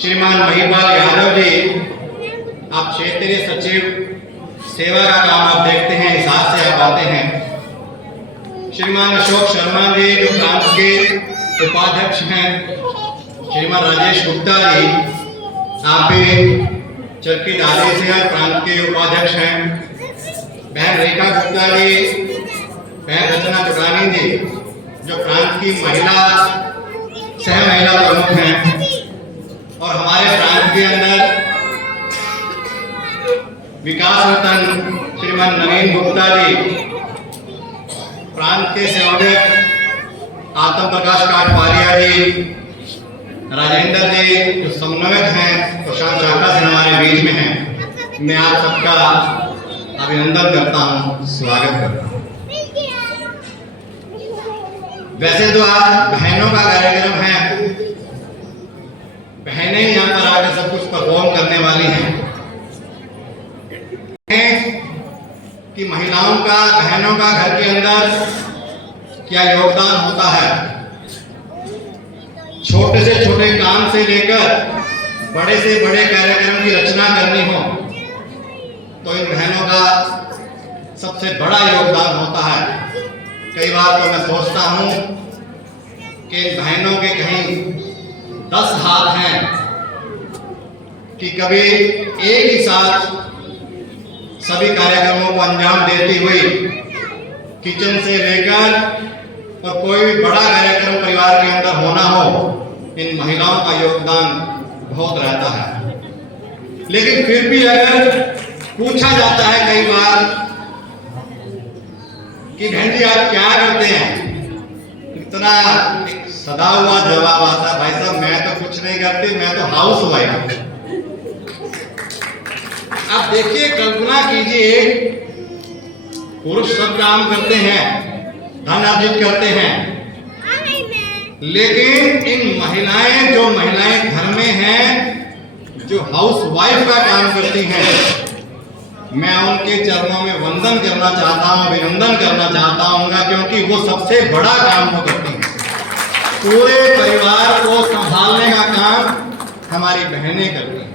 श्रीमान महिपाल यादव जी, आप क्षेत्रीय सचिव सेवा का काम आप देखते हैं, इस हाथ से आप आते हैं। श्रीमान अशोक शर्मा जी जो प्रांत के उपाध्यक्ष हैं, श्रीमान राजेश गुप्ता जी आप भी चरखी दादी से प्रांत के उपाध्यक्ष हैं। बहन रेखा गुप्ता जी, बहन रचना चुटानी जी जो प्रांत की महिला सह महिला प्रमुख हैं और हमारे प्रांत के अंदर विकास रतन श्रीमान नवीन गुप्ता जी, प्रांत के संयोजक आत्म प्रकाश काटपालिया जी, राजेंद्र जी जो समन्वयक हैं प्रशांत शाखा से हमारे बीच में हैं। मैं आप सबका अभिनंदन करता हूं, स्वागत करता हूं। वैसे तो आज बहनों का कार्यक्रम है, बहनें यहाँ पर आकर सब कुछ परफॉर्म करने वाली हैं कि महिलाओं का, बहनों का घर के अंदर क्या योगदान होता है। छोटे से छोटे काम से लेकर बड़े से बड़े कार्यक्रम की रचना करनी हो तो इन बहनों का सबसे बड़ा योगदान होता है। कई बार तो मैं सोचता हूं कि इन बहनों के कहीं 10 हाथ हैं कि कभी एक ही साथ सभी कार्यक्रमों को अंजाम देती हुई किचन से लेकर और कोई भी बड़ा कार्यक्रम परिवार के अंदर होना हो, इन महिलाओं का योगदान बहुत रहता है। लेकिन फिर भी अगर पूछा जाता है कई बार कि बहन जी आप क्या करते हैं, इतना सदा हुआ जवाब आता है, भाई साहब मैं तो कुछ नहीं करती, मैं तो हाउस वाइफ। आप देखिए, कल्पना कीजिए, पुरुष सब काम करते हैं, धन अर्जित करते हैं, लेकिन इन महिलाएं जो महिलाएं घर में हैं, जो हाउस वाइफ का काम करती हैं, मैं उनके चरणों में वंदन करना चाहता हूं, अभिनंदन करना चाहता हूं, क्योंकि वो सबसे बड़ा काम वो करती हैं। पूरे परिवार को संभालने का काम हमारी बहनें करती हैं।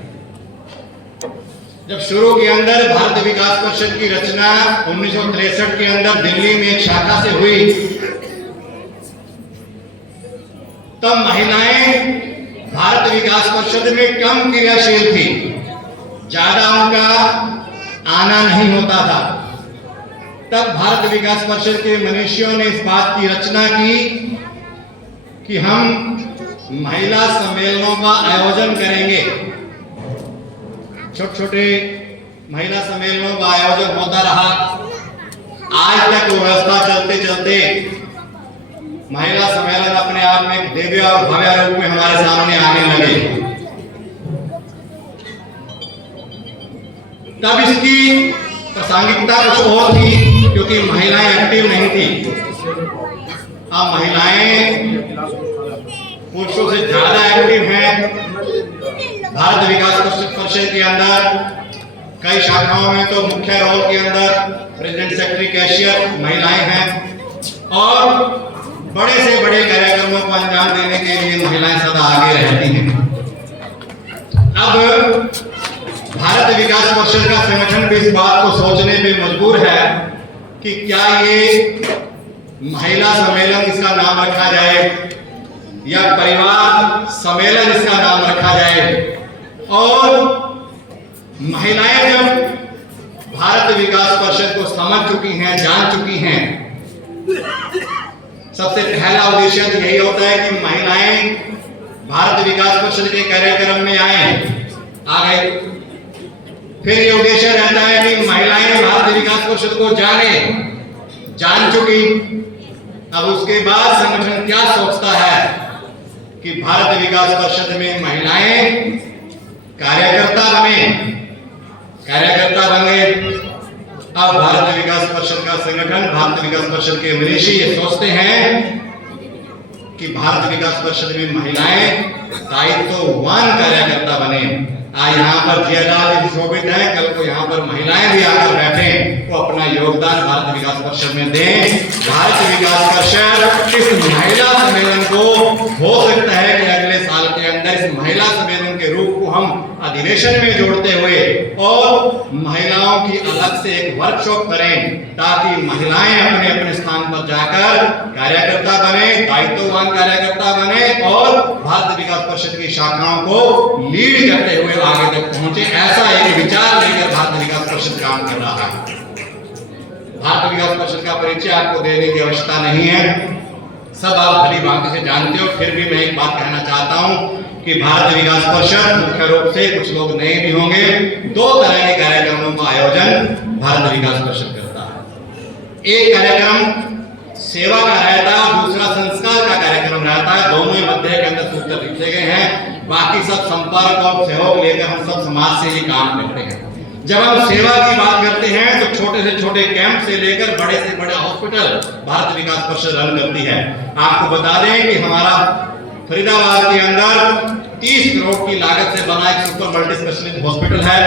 जब शुरू के अंदर भारत विकास परिषद की रचना 1963 के अंदर दिल्ली में एक शाखा से हुई, तब महिलाएं भारत विकास परिषद में कम क्रियाशील थी, ज्यादा उनका आना नहीं होता था। तब भारत विकास परिषद के मनुष्यों ने इस बात की रचना की कि हम महिला सम्मेलनों का आयोजन करेंगे। छोटे छोटे महिला सम्मेलनों का आयोजन होता रहा। आज तक व्यवस्था चलते चलते महिला सम्मेलन अपने आप में दिव्य और भव्य रूप में हमारे सामने आने लगे। तब इसकी प्रासंगिकता कुछ और थी, क्योंकि महिलाएं एक्टिव नहीं थी। अब महिलाएं पुरुषों से ज्यादा एक्टिव हैं। भारत विकास परिषद के अंदर कई शाखाओं में तो मुख्य रोल के अंदर प्रेसिडेंट, सेक्रेटरी, कैशियर महिलाएं हैं और बड़े से बड़े कार्यक्रमों को अंजाम देने के लिए महिलाएं सदा आगे रहती हैं। अब भारत विकास परिषद का संगठन भी इस बात को सोचने पे मजबूर है कि क्या ये महिला सम्मेलन इसका नाम रखा जाए या परिवार सम्मेलन इसका नाम रखा जाए। और महिलाएं जब भारत विकास परिषद को समझ चुकी हैं, जान चुकी हैं, सबसे पहला उद्देश्य यही होता है कि महिलाएं भारत विकास परिषद के कार्यक्रम में आ गए। फिर ये उद्देश्य रहता है कि महिलाएं भारत विकास परिषद को जान चुकी। अब उसके बाद संगठन क्या सोचता है कि भारत विकास परिषद में महिलाएं कार्यकर्ता बने। अब भारत विकास परिषद का संगठन, भारत विकास परिषद के मनीषी ये सोचते हैं कि भारत विकास परिषद में महिलाएं दायित्ववान कार्यकर्ता बने। आज यहाँ पर जियालाल जी शोभित है, कल को यहाँ पर महिलाएं भी आकर बैठे, वो अपना योगदान भारत विकास परिषद में दें। भारत विकास परिषद इस महिला सम्मेलन को हो सकता है कि अगले साल के अंदर इस महिला सम्मेलन के रूप को हम अधिवेशन में जोड़ते हुए और महिलाओं की अलग से एक वर्कशॉप करें, ताकि महिलाएं अपने अपने स्थान पर जाकर कार्यकर्ता बने, दायित्ववान कार्यकर्ता बने और भारत विकास परिषद की शाखाओं को लीड करते हुए आगे तक पहुंचे। ऐसा एक विचार लेकर भारत विकास परिषद काम कर रहा है। भारत विकास परिषद का परिचय आपको देने की आवश्यकता नहीं है, सब आप भली भांति से जानते हो। फिर भी मैं एक बात कहना चाहता हूं कि भारत विकास परिषद मुख्य रूप से, कुछ लोग नए भी होंगे, 2 तरह के कार्यक्रमों का आयोजन भारत विकास परिषद करता है। एक कार्यक्रम सेवा का रहता है, दूसरा संस्कार का कार्यक्रम रहता है। दोनों ही मध्य के अंदर सूत्र लिखे गए हैं। बाकी सब संपर्क और सहयोग लेकर हम सब समाज से ही काम करते हैं। जब हम सेवा की बात करते हैं तो छोटे से छोटे कैंप से लेकर बड़े से बड़े हॉस्पिटल भारत विकास परिषद रन करती है। आपको बता दें कि हमारा फरीदाबाद के अंदर 30 करोड़ की लागत से बना एक सुपर मल्टी स्पेशलिस्ट हॉस्पिटल है,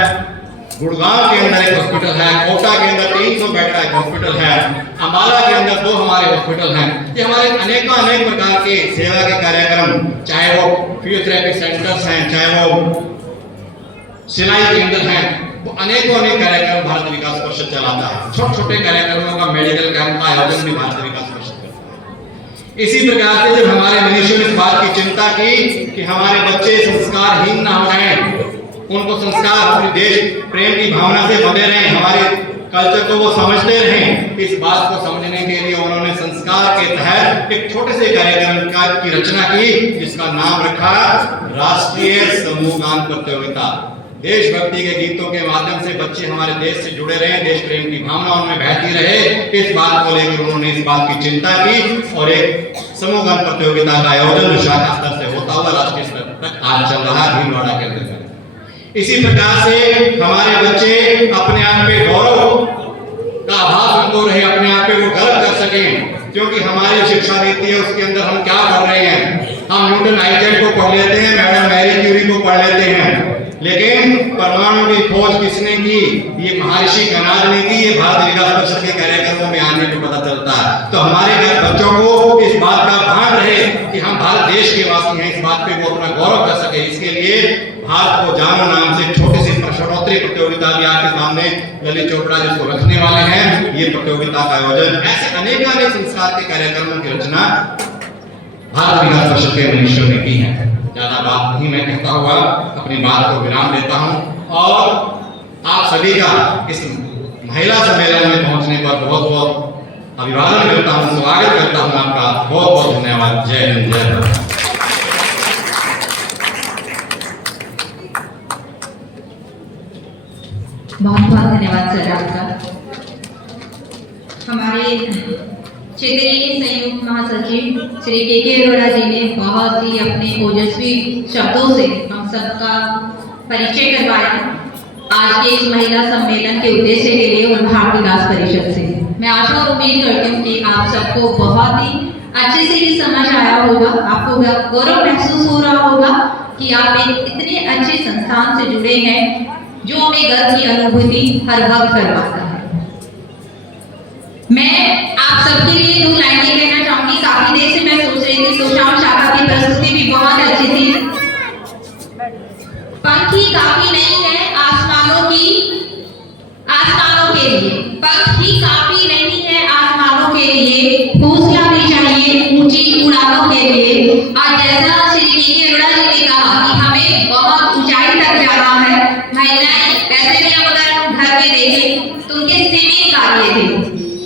गुड़गांव के अंदर एक हॉस्पिटल है, कोटा के अंदर 300 बेड का एक हॉस्पिटल है, अम्बाला के अंदर 2 हमारे हॉस्पिटल हैं। ये हमारे अनेक प्रकार के सेवा के कार्यक्रम, चाहे वो फिजियोथेरेपी सेंटर्स हैं, चाहे वो सिलाई केंद्र हैं, वो अनेक कार्यक्रम भारत विकास परिषद चलाता है। छोटे कार्यक्रमों का मेडिकल कैंप का आयोजन भी भारत विकास परिषद करता है। इसी प्रकार से जब हमारे मनुष्यों ने इस बात की चिंता की कि हमारे बच्चे संस्कारहीन ना हो जाएं, उनको संस्कार अपने देश प्रेम की भावना से बंधे रहें, हमारे कल्चर को वो समझते रहें, इस बात को समझने के लिए उन्होंने संस्कार के तहत एक छोटे से कार्यक्रम की रचना की, जिसका नाम रखा राष्ट्रीय समूह गान प्रतियोगिता। देशभक्ति के गीतों के माध्यम से बच्चे हमारे देश से जुड़े रहे, देश प्रेम की भावना उनमें बहती रहे, इस बात को लेकर उन्होंने इस बात की चिंता की और एक समूह गान प्रतियोगिता का आयोजन शाखा स्तर से होता हुआ राष्ट्रीय स्तर तक आज चल रहा है भीलवाड़ा के अंदर। इसी प्रकार से हमारे बच्चे अपने आप पे गौरव का आभास उनको रहे, अपने आप पे वो गर्व कर सकें, क्योंकि हमारी शिक्षा नीति है उसके अंदर हम क्या पढ़ रहे हैं। हम न्यूटन आइजैक को पढ़ लेते हैं, मैडम मैरी क्यूरी को पढ़ लेते हैं, लेकिन परमाणु की खोज किसने की, ये महर्षि कनाद ने की। ये भारत विकास परिषद के कार्यक्रमों में आने को पता चलता है। तो हमारे घर बच्चों को इस बात का भान रहे कि हम भारत देश के वासी हैं, इस बात पे वो अपना गौरव कर सके। इसके लिए भारत को जानो नाम से छोटी सी प्रश्नोत्तरी प्रतियोगिता भी आपके सामने ललित चोपड़ा जिसको रखने वाले हैं, ये प्रतियोगिता का आयोजन, ऐसे अनेक संस्कार के कार्यक्रमों की रचना भारत विकास परिषद के मनुष्यों ने की है। ज्यादा बात नहीं मैं कहता हुआ अपनी बात को विराम देता हूं और आप सभी का इस महिला सम्मेलन में पहुंचने पर बहुत बहुत अभिवादन करता हूं, स्वागत करता हूं आपका। बहुत बहुत धन्यवाद। जय हिंद, जय भारत। बहुत बहुत धन्यवाद सर आपका। हमारे क्षेत्रीय संयुक्त महासचिव श्री के अरोड़ा जी ने बहुत ही अपने ओजस्वी शब्दों से हम सबका परिचय करवाया आज के इस महिला सम्मेलन के उद्देश्य के लिए और भारत विकास परिषद से। मैं आशा और उम्मीद करती हूँ कि आप सबको बहुत ही अच्छे से ही समझ आया होगा, आपको गौरव महसूस हो रहा होगा कि आप एक इतने अच्छे संस्थान से जुड़े हैं जो हमें गर्व की अनुभूति हर वक्त करवाता है। मैं आप सबके लिए 2 लाइनें कहना चाहूंगी। काफी देर से मैं सोच रही थी, सुशाम शाखा की प्रस्तुति भी बहुत अच्छी थी। पंख ही काफी नहीं है आसमानों के लिए, पंख ही काफी नहीं है आसमानों के लिए, हौसला भी चाहिए ऊंची उड़ानों के लिए। और जैसा श्री के अरोड़ा जी ने कहा कि हमें बहुत ऊंचाई तक जाना है। महिलाएं ऐसे भी अगर हम घर में देखें तो उनके सीमित कार्य थे,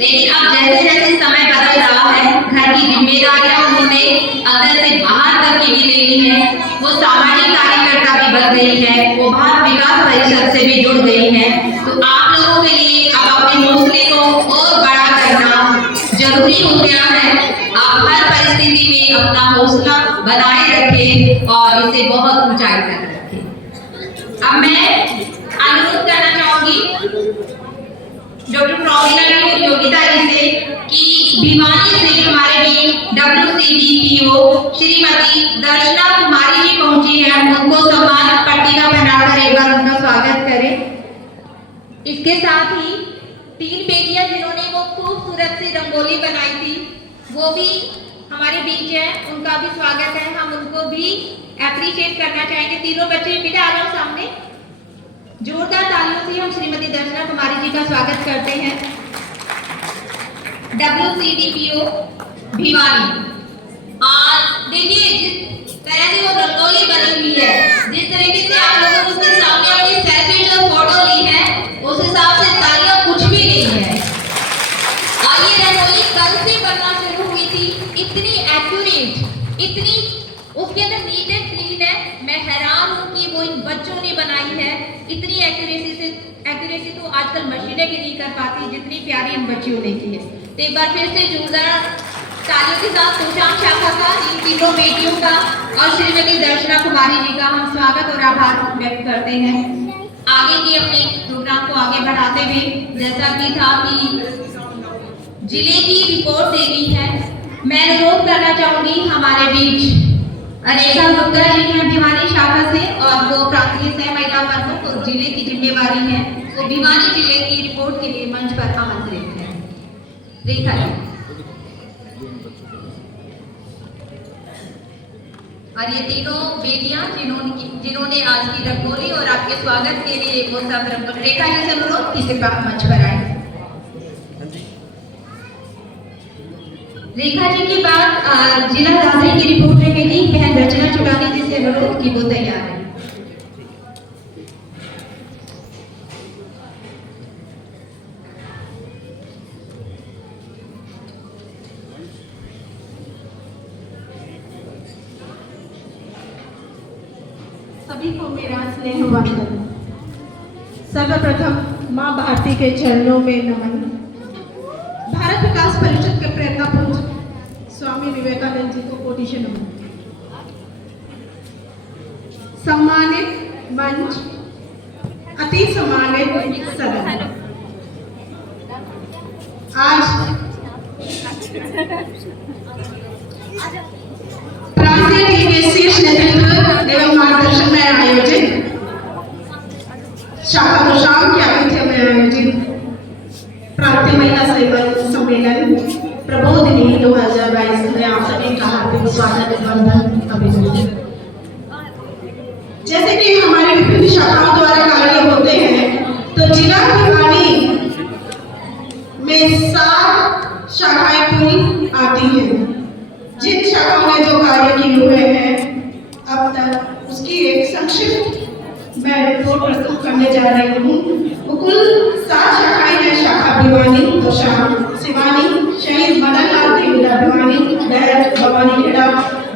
लेकिन अब जैसे जैसे समय बदल रहा है, घर की जिम्मेदारियां उन्होंने अंदर से बाहर तक की भी लेनी है। वो सामाजिक कार्यकर्ता भी बन गई है, वो भारत विकास परिषद से भी जुड़ गई है। तो आप लोगों के लिए अब अपने हौसले को और बड़ा करना जरूरी हो गया है। आप हर परिस्थिति में अपना हौसला बनाए रखें और इसे बहुत ऊंचाई तक रखें। अब मैं अनुरोध करना चाहूंगी डॉक्टर प्रॉमिला जी और योगिता जी से कि भिवानी से हमारे भी WCDPO श्रीमती दर्शना कुमारी जी पहुंची हैं, उनको सम्मान पट्टिका बनाकर एक बार उनका स्वागत करें। इसके साथ ही 3 बेटियां जिन्होंने वो खूबसूरत सी रंगोली बनाई थी वो भी हमारे बीच है, उनका भी स्वागत है। हम उनको भी एप्रिशिएट करना चाहेंगे। तीनों बच्चे बेटा आ जाओ सामने। जोरदार तालियों से हम श्रीमती दर्शना कुमारी जी का स्वागत करते हैं। WCDPO भिवानी। और देखिए जिस तरह से वो रंगोली बनी हुई है, जिस तरीके से आप लोगों ने उसके सामने अपनी सेल्फी जो फोटो ली है, उस हिसाब से तालियां कुछ भी नहीं है। और ये रंगोली कल से बनना शुरू हुई थी, इतनी एक्यूरेट, इतनी उसके अंदर नीट एंड क्लीन है। मैं हैरान हूँ कि वो इन बच्चों ने बनाई है इतनी एक्यूरेसी तो आजकल मशीनें भी नहीं कर पाती जितनी प्यारी इन बच्चियों ने की है। तो एक बार फिर से जोरदार तालियों के साथ तोशाम शाखा का, इन तीनों बेटियों का और श्रीमती दर्शना कुमारी जी का हम स्वागत और आभार व्यक्त करते हैं। आगे की अपने प्रोग्राम को आगे बढ़ाते हुए जैसा कि था कि जिले की रिपोर्ट देनी है, मैं अनुरोध करना चाहूंगी हमारे बीच अनेका गुप्ता जी हैं भिवानी शाखा से और वो प्रांतीय सह महिला प्रमुख तो जिले की जिम्मेवारी है, वो भिवानी जिले की रिपोर्ट के लिए मंच पर आमंत्रित है। रेखा जी। और ये तीनों बेटियां जिन्होंने आज की रंगोली और आपके स्वागत के लिए वो सब रंगोली, रेखा जी से अनुरोध किसी मंच पर आए। रेखा जी के बाद जिला दादरी की रिपोर्ट रहेगी बहन रचना चुटानी जी से अनुरोध की वो तैयार है। सभी को मेरा स्नेह वंदन। सर्वप्रथम माँ भारती के चरणों में नमन। भारत विकास परिषद के प्रेरणा पुंज स्वामी विवेकानंद जी को कोटि नमन। सम्मानित मंच, अति सम्मानित सदन, आज प्रांतीय टीम के शीर्ष नेतृत्व एवं मार्गदर्शन में आयोजित शाखा तोशाम के आतिथ्य में आयोजित प्रांतीय महिला सम्मेलन प्रबोधिनी 2022 में आप सभी का हार्दिक स्वागत वंदन अभिनंदन। जैसे कि हमारी विभिन्न शाखाओं द्वारा कार्य होते हैं, तो जिला भिवानी में 7 शाखाएं कुल आती हैं। जिन शाखाओं ने जो कार्य किए हुए हैं अब तक उसकी एक संक्षिप्त मैं रिपोर्ट प्रस्तुत करने जा रही हूँ। वो कुल 7 शाखाएं हैं। शाखा भिवानी, तोशाम, सिवानी, शहीद मदन लाल तिलक भिवानी, दहर भवानी खेड़ा,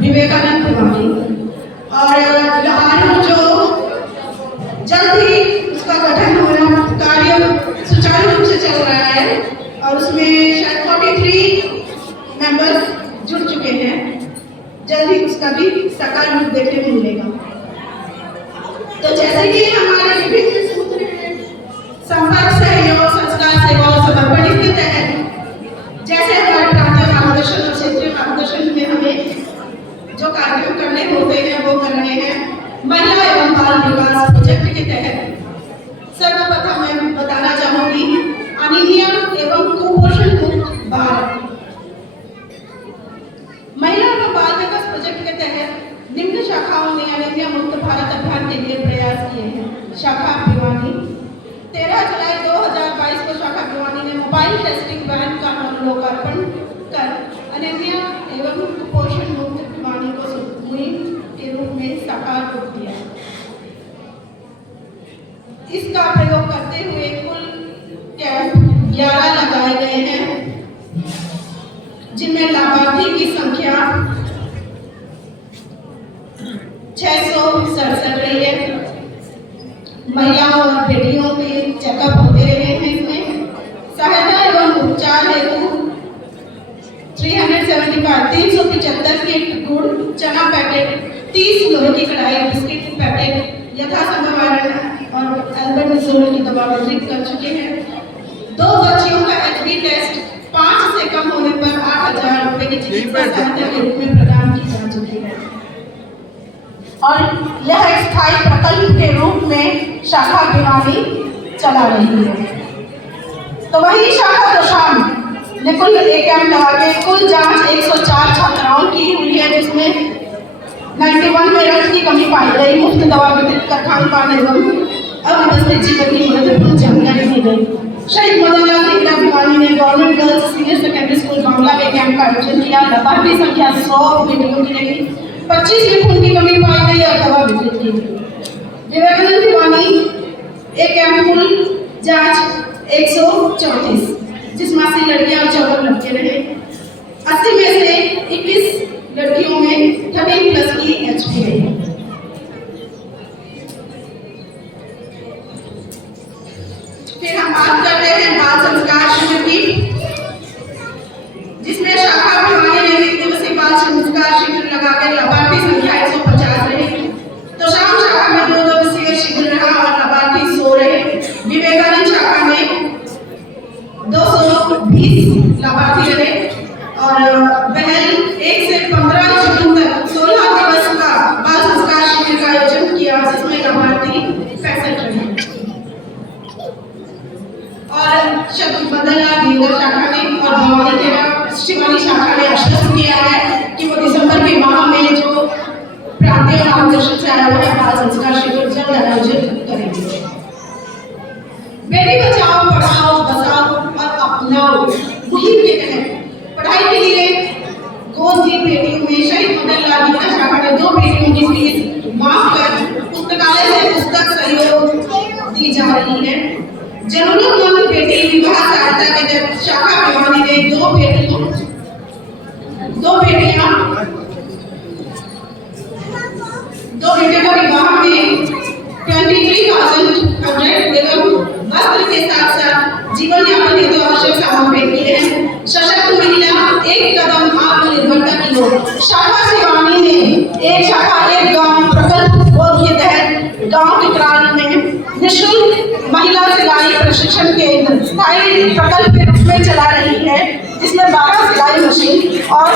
विवेकानंद भिवानी और लहारू जो जल्द ही उसका गठन होना कार्य सुचारू रूप से चल रहा है और उसमें शायद 43 मेंबर्स जुड़ चुके हैं। जल्द ही उसका भी साकार रूप देखने को मिलेगा। तो जैसे कि हमारे विभिन्न सूत्र हैं, संपर्क, सहयोग, संस्कार, सेवा और समर्पण, इसके तहत जैसे हमारे प्रांतीय मार्गदर्शन और क्षेत्रीय मार्गदर्शन में हमें जो कार्यक्रम करने होते हैं वो कर रहे हैं। महिला एवं बाल विकास प्रोजेक्ट के तहत सर्वप्रथम मैं बताना चाहूंगी अनीमिया एवं कुपोषण मुक्त भारत। महिला एवं बाल विकास प्रोजेक्ट के तहत निम्न शाखाओं ने अनीमिया मुक्त भारत अभियान के लिए प्रयास किए हैं। शाखा भिवानी 13 जुलाई 2022 को शाखा भिवानी ने मोबाइल टेस्टिंग वैन का लोकार्पण कर अनीमिया एवं कुपोषण मुक्त भिवानी को मुहिम के रूप में साकार रूप दिया। इसका प्रयोग करते हुए कुल कैंप 11 लगाए गए हैं, जिनमें लाभार्थी की संख्या 667 रही है। महिलाओं और बेटियों के चेकअप होते रहे हैं। इसमें सहायता एवं उपचार हेतु 375 किट गुड़, चना पैकेट, 30 लोहे की कढ़ाई, बिस्किट पैकेट, यथासंभव आयरन और एल्बेंडाजोल की दवा वितरित कर चुके हैं। 2 बच्चियों का HB टेस्ट 5 से कम होने पर 8,000 रुपए की चिकित्सा सहायता के रूप में प्रदान की जा चुकी है। और यह एक स्थायी प्रकल्प के रूप में शाखा भिवानी चला रही है। तो वही शाखा तोशाम ने कुल एक कैंप लगा के कुल जांच 104 छात्राओं की हुई है, जिसमें 91 में रक्त की कमी पाई गई, मुफ्त दवा वितरित कर खान-पान एवं अव्यवस्थित जीवन की महत्वपूर्ण जानकारी दी गई। शहीद मदन लाल टिकला भिवानी ने government girls senior secondary school Bangla में कैंप का आयोजन किया। लाभार्थी संख्या 100 बेटियों की रही, 25 में खून की कमी पाई गई और दवा वितरित की गई। विवेकानंद भिवानी एक कैंप कुल जांच 134, जिसमें 80 लड़कियां और 14 लड़के रहे। 80 में से 21 लड़कियों में 13+ की HP रही। फिर हम बात कर रहे हैं बाल संस्कार शिविर की, जिसमें शाखा भिवानी ने 1 दिवसीय बाल संस्कार शिविर लगाकर लाभार्थी संख्या 150 रही। तो शाम शाखा में 2 दिवसीय शिविर रहा और लाभार्थी 100 रहे। विवेकानंद शाखा में 220 लाभार्थी रहे और पहल 1 से 15 जून तक 16 दिवस का बाल संस्कार शिविर का आयोजन किया, जिसमें लाभार्थी 65 रहे। और शब्द बदला ढींगर शाखा ने और भवानी के शिवानी शाखा ने आश्वस्त किया है कि वो दिसंबर के माह में जो प्रांतीय मार्गदर्शन से आया हुआ बाल संस्कार शिविर जल्द आयोजित करेंगे। बेटी बचाओ पढ़ाओ बचाओ और अपनाओ मुहिम के तहत पढ़ाई के लिए गोद दी बेटियों में शहीद मदन लाल टिकला शाखा ने 2 बेटियों की फीस माफ कर पुस्तकालय से पुस्तक सहयोग दी जा रही है। जरूरतमंद बेटी विवाह सहायता के तहत शाखा भिवानी ने 2 बेटियां 2 बेटे का विवाह में 23,100 एवं वस्त्र के साथ साथ जीवन यापन हेतु आवश्यक सामग्री भेंट किए हैं। सशक्त महिला एक कदम आत्मनिर्भरता की ओर। शाखा भिवानी ने एक शाखा एक गांव प्रकल्प बोध के तहत गांव टिकराल में निःशुल्क महिला सिलाई प्रशिक्षण केंद्र स्थायी प्रकल्प के रूप में चला रही है, जिसमें 12 सिलाई मशीन और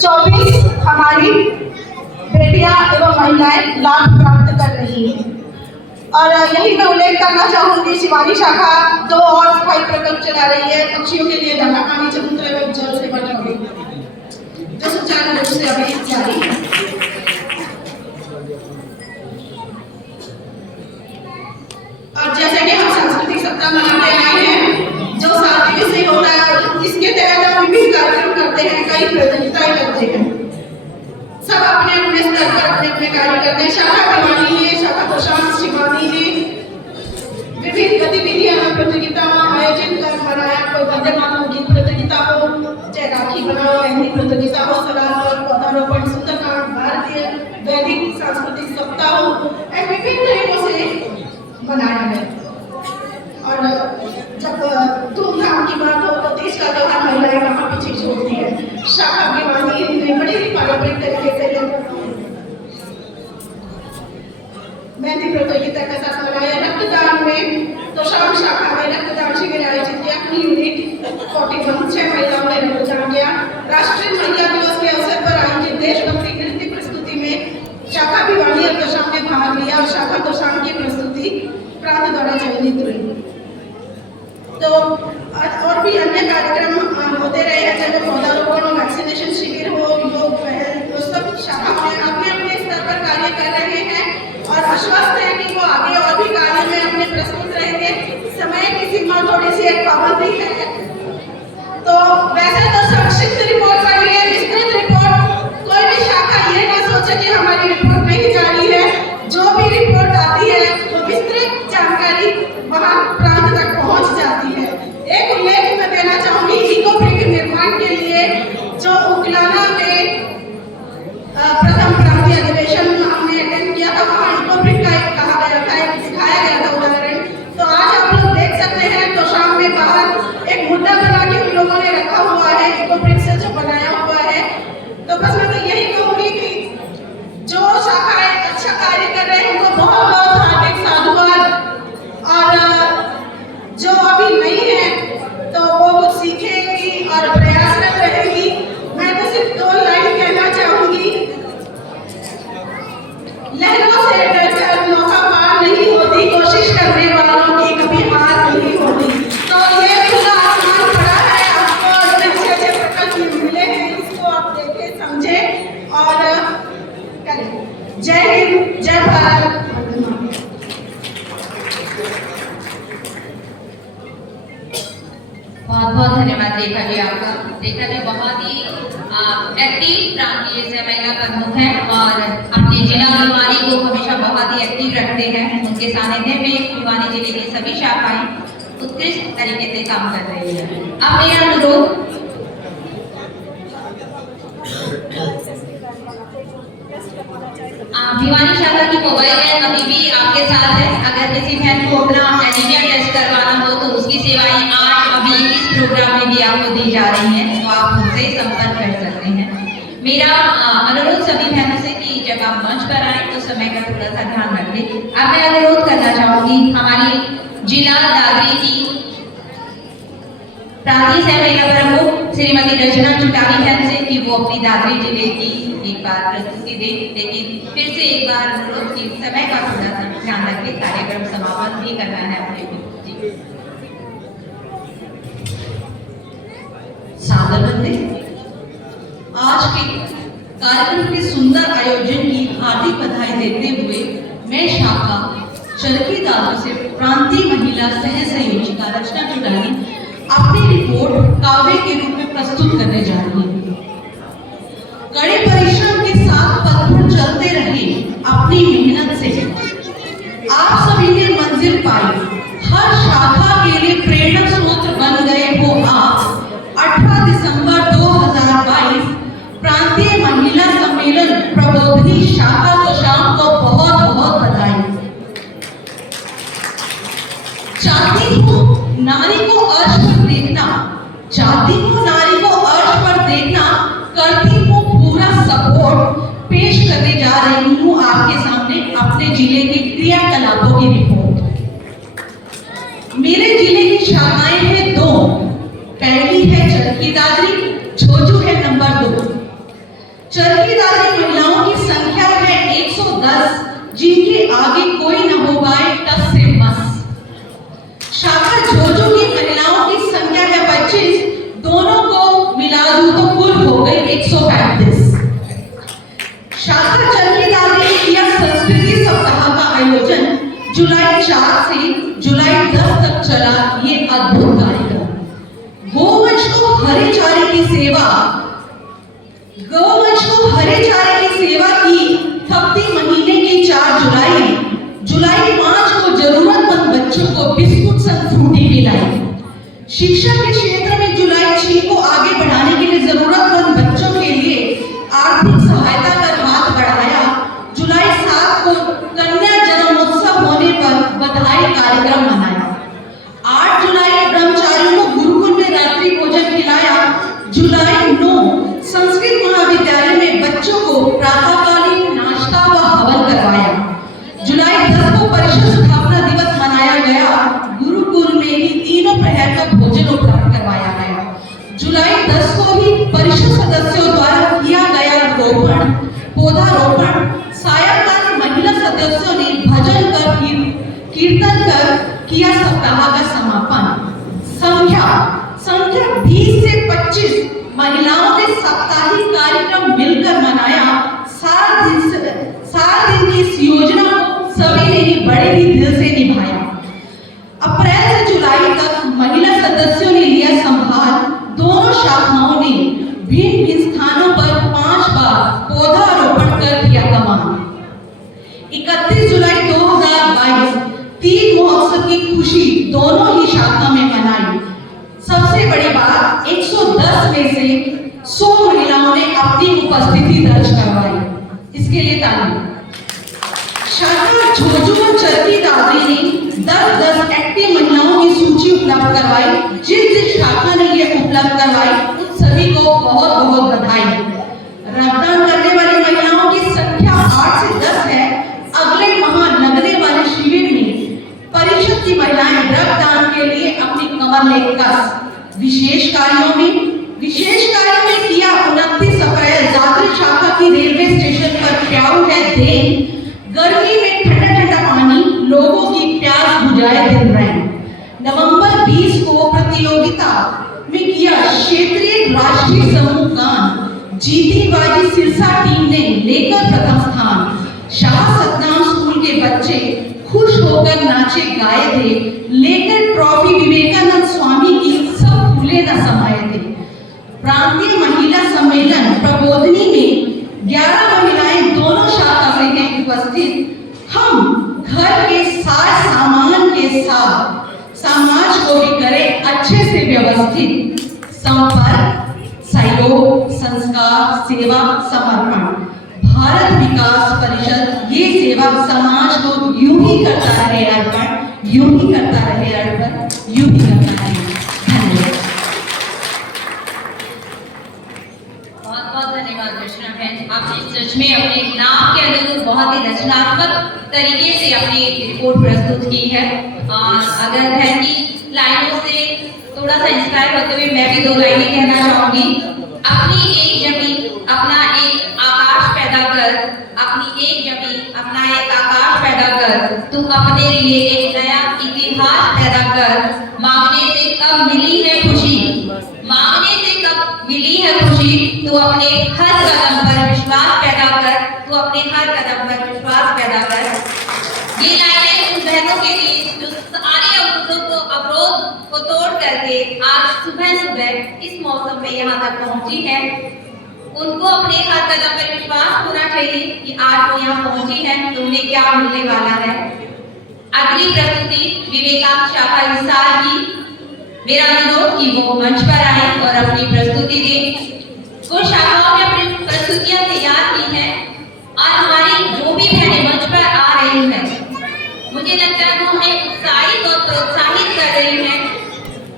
24 हमारी बेटियां एवं महिलाएं लाभ प्राप्त कर रही हैं। और यही मैं उल्लेख करना चाहूंगी, शिवानी शाखा 2 और स्थायी प्रकल्प चला रही है। पक्षियों के लिए दाना पानी चबूतरे एवं जल से बचाव जो सुचारू रूप से अभी जारी है। और जैसे कि हम सांस्कृतिक सप्ताह मनाते आए हैं, जो 7 दिवसीय होता है, इसके तहत हम विभिन्न कार्यक्रम करते हैं, कई प्रतियोगिताएं करते हैं। सब अपने अपने स्तर पर अपने अपने कार्य करते हैं। शाखा भिवानी ने, शाखा तोशाम शिवानी ने विभिन्न गतिविधियां प्रतियोगिताओं आयोजित कर बनाया। कोई वंदे मातरम गीत प्रतियोगिता हो, चाहे राखी बनाओ, मेहंदी प्रतियोगिता हो, सलाद और पौधारोपण, सुंदरकांड, भारतीय वैदिक सांस्कृतिक सप्ताह हो, विभिन्न तरीकों से मनाया गया। और जब धूमधाम की बात हो तो देश का त्योहार महिलाएं कहाँ पीछे छोड़ती है। शाखा भिवानी ने बड़ी ही पारंपरिक तरीके से मेहंदी प्रतियोगिता के साथ मनाया। रक्तदान में तो शाम शाखा में रक्तदान शिविर आयोजित किया। कुल यूनिट 41 6 महिलाओं ने रक्तदान किया। राष्ट्रीय महिला दिवस के अवसर पर आयोजित देशभक्ति नृत्य प्रस्तुति में शाखा भिवानी और तोशाम ने भाग लिया और शाखा तोशाम की प्रस्तुति प्रांत द्वारा चयनित रही। तो और भी अन्य कार्यक्रम होते रहे हैं, चाहे पौधारोपण हो, वैक्सीनेशन शिविर हो, योग पहल, तो सब शाखा में अपने अपने स्तर पर कार्य कर रहे हैं और आश्वस्त है कि वो आगे और भी कार्य में अपने प्रस्तुत रहेंगे। समय की सीमा थोड़ी सी एक पाबंदी है, तो वैसे तो संक्षिप्त रिपोर्ट कर लिए, विस्तृत रिपोर्ट कोई भी शाखा ये ना सोचे कि हमारी रिपोर्ट नहीं जारी है। जो भी रिपोर्ट आती है वो विस्तृत जानकारी वहाँ प्रांत तक पहुँच जाती है। एक उल्लेख मैं देना चाहूंगी, इकोब्रिक के निर्माण के लिए जो उकलाना में प्रथम प्रांतीय अधिवेशन हमने अटेंड किया था, वहाँ इकोब्रिक का एक कहा गया था, एक दिखाया गया था उदाहरण। तो आज आप लोग देख सकते हैं तो शाम में बाहर एक मुद्दा बना के उन लोगों ने रखा हुआ है इकोब्रिक से जो बनाया हुआ है। तो बस मैं तो यही कहूँगी कि जो शाखाएं अच्छा कार्य कर रहे हैं उनको बहुत बहुत हार्दिक साधुवाद। और जो रेखा जी बहुत ही एक्टिव प्रांतीय से महिला प्रमुख है और अपने जिला भिवानी को हमेशा बहुत ही एक्टिव रखते हैं। उनके सानिध्य में भिवानी जिले की सभी शाखाएं उत्कृष्ट तरीके से काम कर रही है। अब मेरा अनुरोध भिवानी शाखा की मोबाइल वैन अभी भी आपके साथ है। अगर किसी बहन को अपना एनीमिया टेस्ट करवाना हो तो उसकी सेवाएं आज अभी इस प्रोग्राम में भी आपको दी जा रही हैं, तो आप उनसे संपर्क कर सकते हैं। मेरा अनुरोध सभी बहनों से कि जब आप मंच पर आए तो समय का थोड़ा सा ध्यान रखें। अब मैं अनुरोध करना चाहूंगी हमारी जिला दादरी की प्रांतीय सह महिला प्रमुख श्रीमती रचना चुटानी बहन से कि वो अपनी दादरी जिले की एक बार प्रस्तुति दे, लेकिन फिर से एक बार अनुरोध की समय का थोड़ा सा ध्यान रखें, कार्यक्रम समापन भी करना है अपने को। सादर बंदे, आज के कार्यक्रम के सुंदर आयोजन की हार्दिक बधाई देते हुए मैं शाखा चरखी दादरी से प्रांतीय महिला सह संयोजिका रचना चुटानी अपनी रिपोर्ट काव्य के रूप में प्रस्तुत करने जा रही है। कड़े परिश्रम के साथ पथ पर चलते रहे अपनी मेहनत से आप सभी ने मंजिल पाई। हर शाखा के लिए प्रेरक स्रोत बन गए हो आप। 18 दिसंबर 2022 प्रांतीय महिला सम्मेलन प्रबोधिनी शाखा को शाम को बहुत बहुत बधाई। चाहती हूँ नारी को अर्श पर देखना, चाहती हूँ नारी को अर्श पर देखना, करती हूँ पूरा सपोर्ट। पेश करने जा रही हूँ आपके सामने अपने जिले के क्रियाकलापों की रिपोर्ट। मेरे जिले की शाखाएं हैं 2। पहली है चरखी दादरी, झोझू है नंबर 2। चरखी दादरी महिलाओं की संख्या है 110, जिनके आगे कोई न हो पाए टस से मस। शाखा झोझू की महिलाओं की संख्या है 25, दोनों को मिला दूं तो कुल हो गई 135। शाखा चरखी दादरी ने किया संस्कृति सप्ताह का आयोजन। जुलाई 4 से जुलाई 10 तक चला ये अद्भुत कार्यक्रम। गोवंश को हरे चारे की सेवा, गोवंश को हरे चारे की सेवा की थपती महीने की 4 जुलाई 5 को जरूरतमंद बच्चों को बिस्कुट संग फ्रूटी पिलाई। शिक्षा के क्षेत्र में जुलाई 6 को आगे बढ़ाने के लिए जरूरतमंद बच्चों के लिए आर्थिक सहायता कर हाथ बढ़ाया। जुलाई 7 को कन्या जन्मोत्सव होने पर बधाई कार्यक्रम मनाया। 8 जुलाई ब्रह्मचारियों को गुरुकुल में रात्रि भोजन खिलाया। जुलाई 9 संस्कृत महाविद्यालय में बच्चों को प्रातःकालीन नाश्ता व हवन करवाया। जुलाई 10 को परिषद स्थापना दिवस मनाया गया। गुरुकुल में ही तीनों प्रहर का भोजन उपलब्ध करवाया गया। जुलाई 10 को ही परिषद सदस्यों द्वारा किया गया रोपण, पौधारोपण। सायंकाल महिला सदस्यों ने भजन कर कीर्तन कर किया सप्ताह का समापन। संख्या 20 से 25 महिलाओं ने साप्ताहिक कार्यक्रम मिलकर मनाया। 7 दिन की इस योजना को सभी ने ही बड़े ही दिल से निभाया। अप्रैल से जुलाई तक महिला सदस्यों ने लिया संभाल। दोनों शाखाओं ने भिन्न भिन्न स्थानों पर 5 बार पौधारोपण कर किया कमाल। 31 जुलाई 2022 तीन महोत्सव की खुशी दोनों ही शाखा में मनाई। सबसे बड़ी बात 110 में से 100 महिलाओं ने अपनी उपस्थिति दर्ज करवाई। इसके लिए ताली। शाखा झोझू और चरखी दादरी ने 10 एक्टिव महिलाओं की सूची उपलब्ध करवाई। जिस शाखा ने ये उपलब्ध करवाई उन सभी को बहुत बहुत बधाई। रक्तदान करने वाली महिलाओं की संख्या 8 से 10 है। अगले माह लगने वाले शिविर में परिषद की महिलाएं रक्तदान के लिए अपनी कमर लेकर विशेष कार्यों में किया। 29 अप्रैल दादरी शाखा की रेलवे स्टेशन पर प्याऊ है देन। गर्मी में ठंडा ठंडा पानी लोगों की प्यास बुझाए दिन रहे। नवंबर 20 को प्रतियोगिता में किया क्षेत्रीय राष्ट्रीय समूह गान। जीती बाजी सिरसा टीम ने लेकर प्रथम स्थान। शाह सतनाम स्कूल के बच्चे खुश होकर नाचे गाए थे। लेकर ट्रॉफी विवेकानंद स्वामी की सब फूले न समाये थे। प्रांतीय महिला सम्मेलन प्रबोधिनी में 11 महिलाएं दोनों शाखा में हैं उपस्थित। हम घर के सारे सामान के साथ समाज को भी करें अच्छे से व्यवस्थित। संपर्क, सहयोग, संस्कार, सेवा, समर्पण। भारत विकास परिषद ये सेवा समाज को यूं ही करता रहे अर्पण, यूं ही करता रहे अर्पण, यूं ही करता रहे। धन्यवाद। बहुत बहुत धन्यवाद रचना बहन, आपने सच में अपने नाम के अनुरूप बहुत ही रचनात्मक तरीके से अपनी रिपोर्ट प्रस्तुत की है। अगर बहन की लाइनों से थोड़ा सा इंस्पायर होते हुए मैं भी 2 लाइनें कहना चाहूंगी। अपनी एक जमीन अपना एक आकाश पैदा कर, अपनी एक जमीन अपना एक आकाश पैदा कर, तू अपने लिए एक नया इतिहास पैदा कर। मांगने से कब मिली है खुशी, मांगने से कब मिली है खुशी, तू अपने हर कदम पर विश्वास पैदा कर, तू अपने हर कदम पर विश्वास पैदा कर। ये लाइनें उन बहनों के लिए जो सारे अवरोध को तोड़ करके आज सुबह सुबह इस मौसम में यहाँ तक पहुंची है। उनको अपने हर कदम पर विश्वास होना चाहिए कि आज वो यहाँ पहुंची है तो उन्हें क्या मिलने वाला है। अगली प्रस्तुति विवेकानंद शाखा हिसार की, मेरा अनुरोध कि वो मंच पर आए और अपनी प्रस्तुति दें। वो शाखाओं में अपनी प्रस्तुतियां तैयार की हैं और हमारी जो भी बहनें मंच पर आ रही हैं, मुझे लगता है वो हमें उत्साहित और प्रोत्साहित कर रही हैं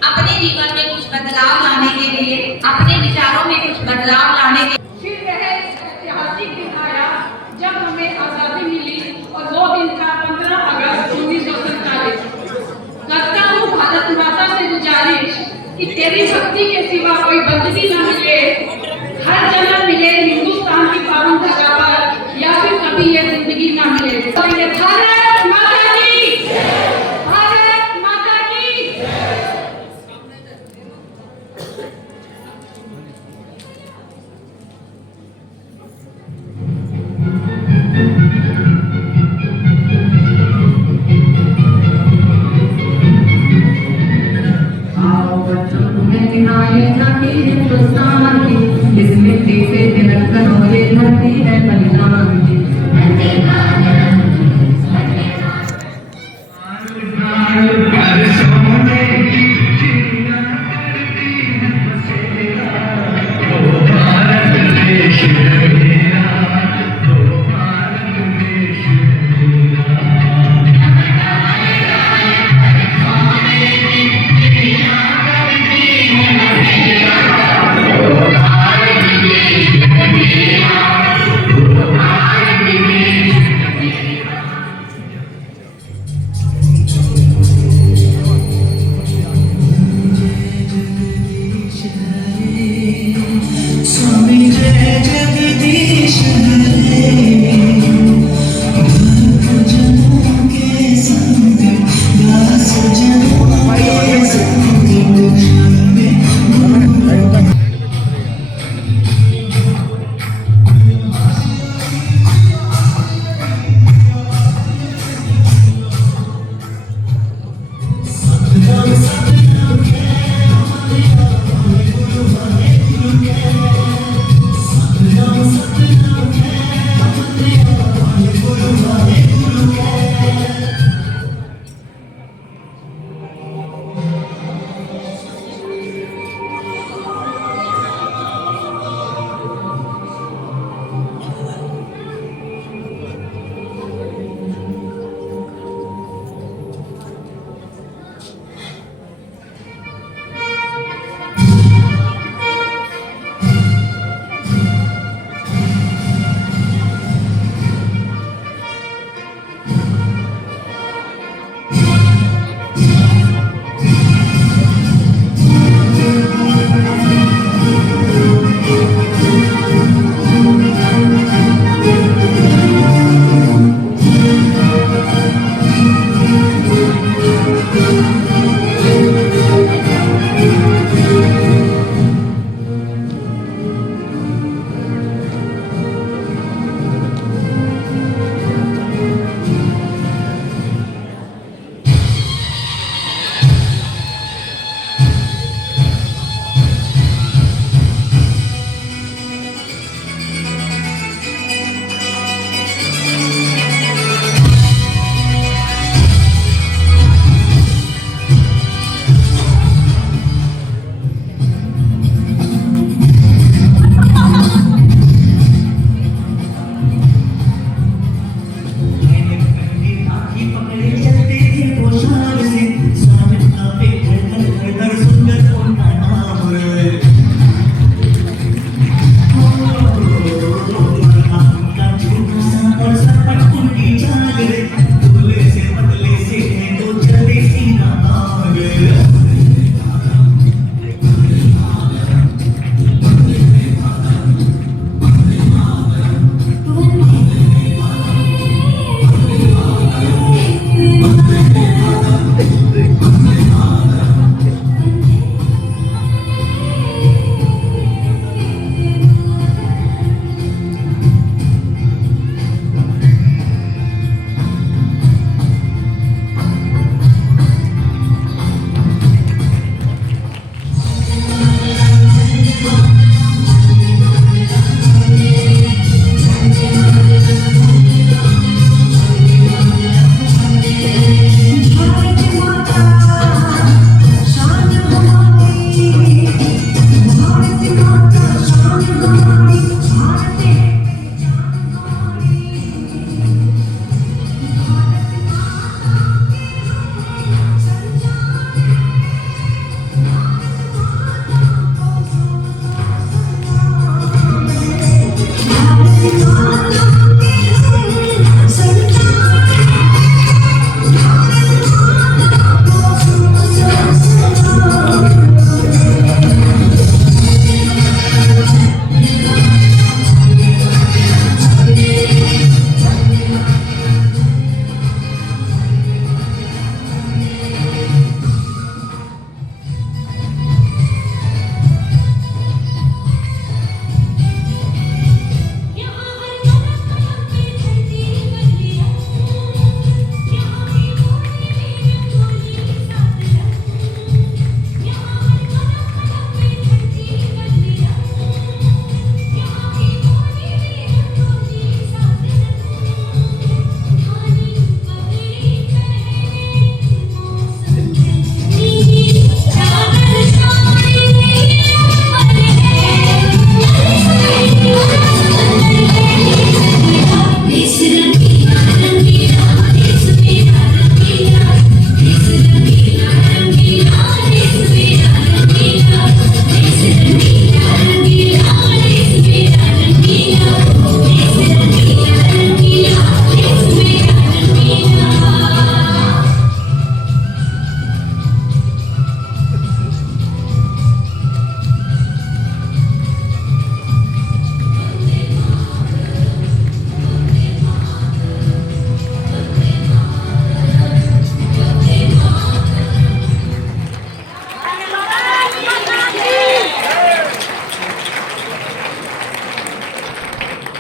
अपने जीवन में कुछ बदलाव लाने के लिए, अपने विचारों में कुछ बदलाव लाने के लिए। फिर वह ऐतिहासिक दिन आया जब हमें आज़ादी मिली और वो दिन था 15 अगस्त 1947। करता हूँ भारत माता से गुजारिश कि तेरी भक्ति के सिवा कोई बंदगी न मिले, हर जन्म मिले हिंदुस्तान की पावन धरा पर, या फिर कभी ये जिंदगी न मिले। तो ये भारत माता की, भारत माता की। आओ बच्चों तुम्हें दिखाए जाके हिंदुस्तान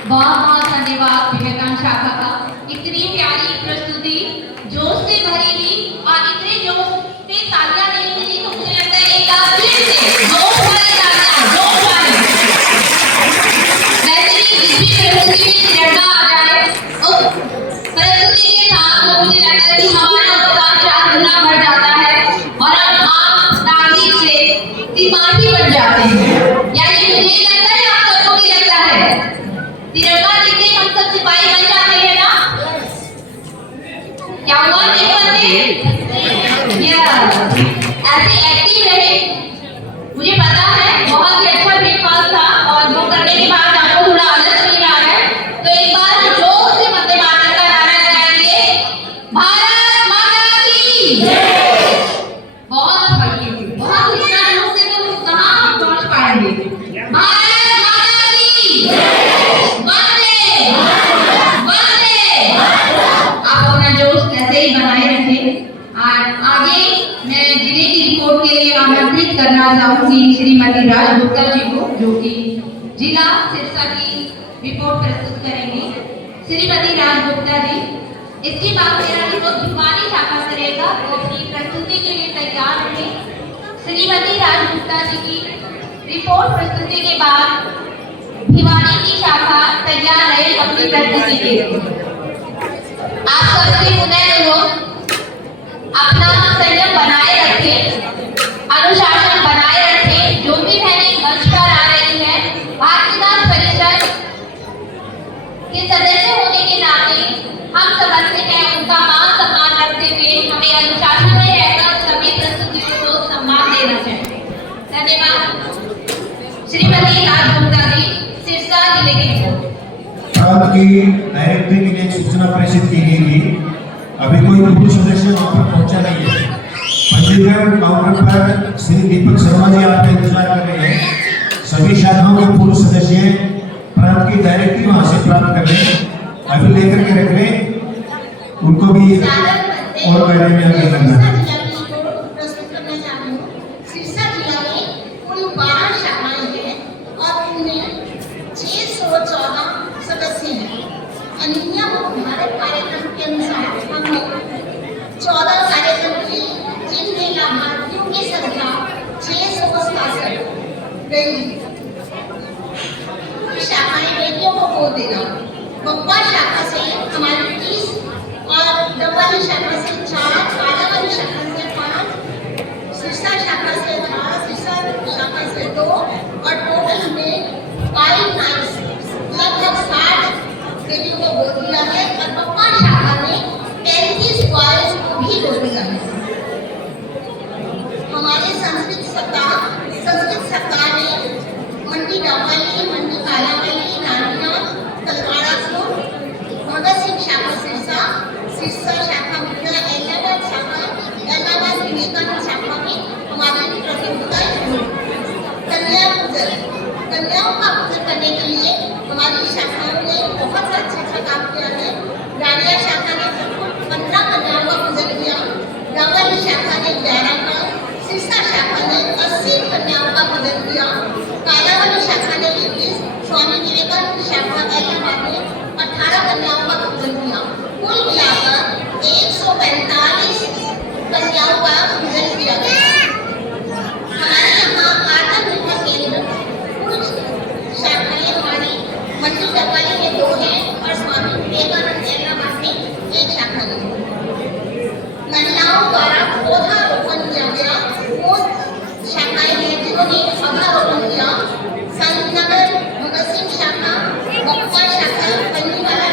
बहुत बहुत धन्यवाद विवेकानंद शाखा का। इतनी प्यारी प्रस्तुति, जोश से भरी हुई, और इतने जोश से तालियां नहीं मिली तो मुझे लगता है एक बार फिर से जोश वाली तालियां, जोश वाली। वैसे भी जिस भी प्रस्तुति में तिरंगा आ जाए उस प्रस्तुति के साथ तो मुझे लगता है कि हमारा उत्साह 4 गुना बढ़ जाता है और हम आम नागरिक से सिपाही बन जाते हैं। यानी मुझे लगता है आप सबको भी लगता है तिरंगा लेके हम सब सिपाही बन जाते हैं ना? क्या हुआ? नहीं बनते? ऐसे एक्टिव रहे। मुझे पता है बहुत ही अच्छा ब्रेकफास्ट था और वो करने के बाद आपको थोड़ा आलस फील आ रहा है, तो एक बार जोर से वंदे मातरम का नारा लगाएंगे, भारत माता की जय। बहुत हल्की, बहुत ऊंचा जोर से तो कहाँ हम पहुंच पाएंगे। भारत माता की जय, वंदे वंदे। आप अपना जोश ऐसे ही बनाए रखें। और आगे मैं जिले की रिपोर्ट के लिए आमंत्रित करना चाहूंगी श्रीमती राज गुप्ता जी को, जो कि जिला सिरसा की रिपोर्ट प्रस्तुत करेंगी। श्रीमती राज गुप्ता जी, इसके बाद मेरा रिपोर्ट भिवानी शाखा से रहेगा, वो अपनी प्रस्तुति के लिए तैयार रहे। श्रीमती राज गुप्ता जी की रिपोर्ट प्रस्तुति के बाद भिवानी की शाखा तैयार रहे अपनी प्रस्तुति के लिए। आप सबसे पुनः अपना संयम बनाए रखें, अनुशासन बनाए रखें। जो भी बहनें मंच पर आ रही है, भारतीय विधान परिषद के सदस्य होने के नाते हम समझते हैं उनका मान सम्मान रखते हुए हमें अनुशासन में रहकर सभी प्रस्तुतियों को सम्मान देना चाहिए। धन्यवाद। श्रीमती राज गुप्ता जी, सिरसा जिले के प्रांत की डायरेक्टरी के लिए सूचना प्रेषित की गई थी। अभी कोई पूर्व सदस्य वहाँ पर पहुंचा नहीं है। पंजीकरण काउंटर पर श्री दीपक शर्मा जी आपका इंतजार कर रहे हैं। सभी शाखाओं के पूर्व सदस्य प्रांत की डायरेक्टरी वहाँ से प्राप्त कर लें, अभी लेकर के रख लें, उनको भी और कार्य में आगे करना है। प्रस्तुत करना चाहती हूँ। सिरसा जिला में कुल 12 शाखाएं हैं और उनमें 614 सदस्य हैं। अनियम भारत कार्यक्रम के अनुसार हम 14 कार्यक्रम की जिनमें लाभार्थियों की संख्या 667 रही। शाखाएं बेटियों को गोद देना, बप्पा शाखा से हमारी 30 और डब्बाली शाखा से 4, कालावाली शाखा से 5, सिरसा शाखा से 18, सिरसा शाखा से 2 और टोटल में 5 नाइट्स लगभग 60 बेटियों को गोद दिया है और बप्पा शाखा ने 33 बॉयज को भी गोद दिया है। हमारे संस्कृत सप्ताह ने मंडी डब्बाली, मंडी कालावाली, नानिया, तलवाड़ापुर, भगत सिंह शाखा सिरसा, सिरसा शाखा मिर्जा, इलाहाबाद शाखा, इलाहाबाद विवेकानंद शाखा में हमारी प्रतियोगिताएं हुई। कन्याओं का पूजन करने के लिए हमारी शाखाओं ने बहुत अच्छा काम किया है। रानिया शाखा ने 15 कन्याओं का पूजन किया, डब्बाली शाखा ने 11 का, सिरसा शाखा ने 80 कन्याओं का पूजन किया, कालावाली शाखा ने 21, स्वामी विवेकानंद शाखा इलाहाबाद ने 18 कन्याओं का पूजन किया। कुल मिलाकर 145 कन्याओं का पूजन किया गया। हमारे यहाँ आत्मनिर्भर केंद्र कुल शाखाएं हमारी मंडी डब्बाली में 2 हैं और स्वामी विवेकानंद इलाहाबाद में 1 शाखा है। महिलाओं द्वारा पौधारोपण किया गया वो शाखाएं हैं जिन्होंने पौधारोपण किया। संतनगर भगत सिंह शाखा, बप्पा शाखा, पन्नीवाला,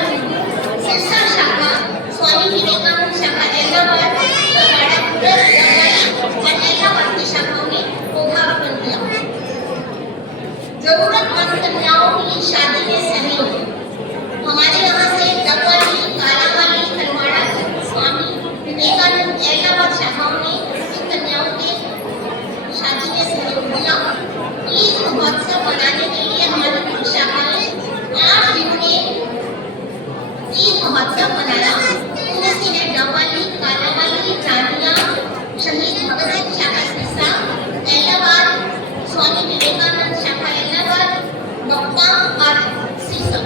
सिरसा शाखा, स्वामी विवेकानंद शाखा इलाहाबाद, तलवाड़ापुर और इलाहाबाद की शाखाओं ने पौधारोपण किया। जरूरतमंद कन्याओं की शादी में सहयोग, हमारे यहाँ से डब्बाली, कालावाली, तलवाड़ा, स्वामी विवेकानंद इलाहाबाद शाखाओं ने इन कन्याओं के शादी में सहयोग दिया। ईद महोत्सव मनाने के लिए हमारी कुल शाखाएं 8 दिनों में ईद महोत्सव मनाया। इनमें से है डब्बाली, कालावाली, नानिया, शहीद भगत सिंह शाखा सिरसा, इलाहाबाद, स्वामी विवेकानंद शाखा इलाहाबाद, बप्पा और सिरसा।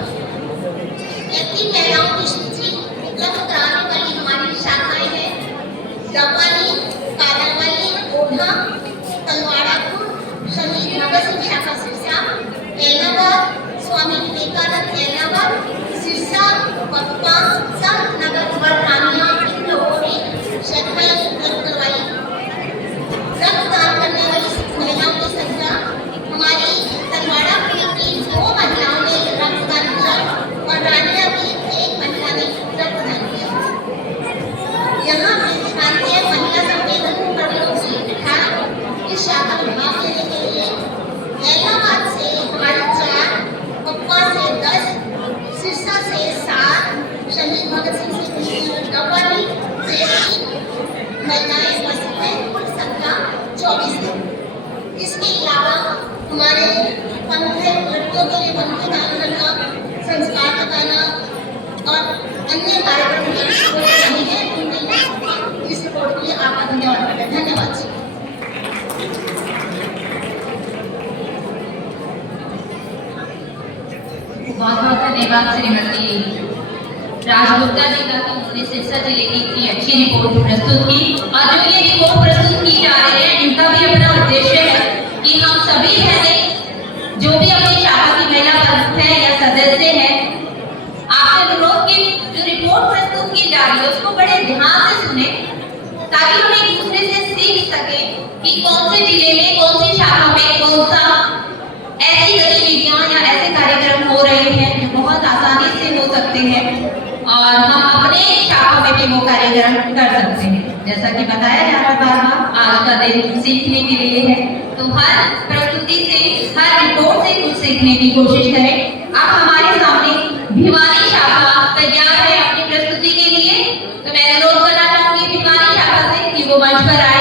बहुत बहुत धन्यवाद श्रीमती राजगुप्ता जी का कि उन्होंने सिरसा जिले की इतनी अच्छी रिपोर्ट प्रस्तुत की। और जो ये रिपोर्ट प्रस्तुत की जा रही है इनका भी अपना उद्देश्य है कि हम सभी बहनें जो भी अपनी शाखा की महिला प्रमुख है या सदस्य है, आपसे अनुरोध की जो रिपोर्ट प्रस्तुत की जा रही है उसको बड़े ध्यान से सुने, ताकि हम एक दूसरे से सीख सके कि कौन से जिले में कौन सी शाखा में कौन सा ऐसी गतिविधियां या ऐसे कार्यक्रम हो रहे हैं जो बहुत आसानी से हो सकते हैं और हम अपने शाखा में भी वो कार्यक्रम कर सकते हैं। जैसा कि बताया जा रहा बार-बार, आज का दिन सीखने के लिए है, तो हर प्रस्तुति से, हर रिपोर्ट से कुछ सीखने की कोशिश करें। अब हमारे सामने भिवानी शाखा तैयार है अपनी प्रस्तुति के लिए, तो मैं अनुरोध करना चाहूंगी भिवानी शाखा से कि वो मंच पर आए।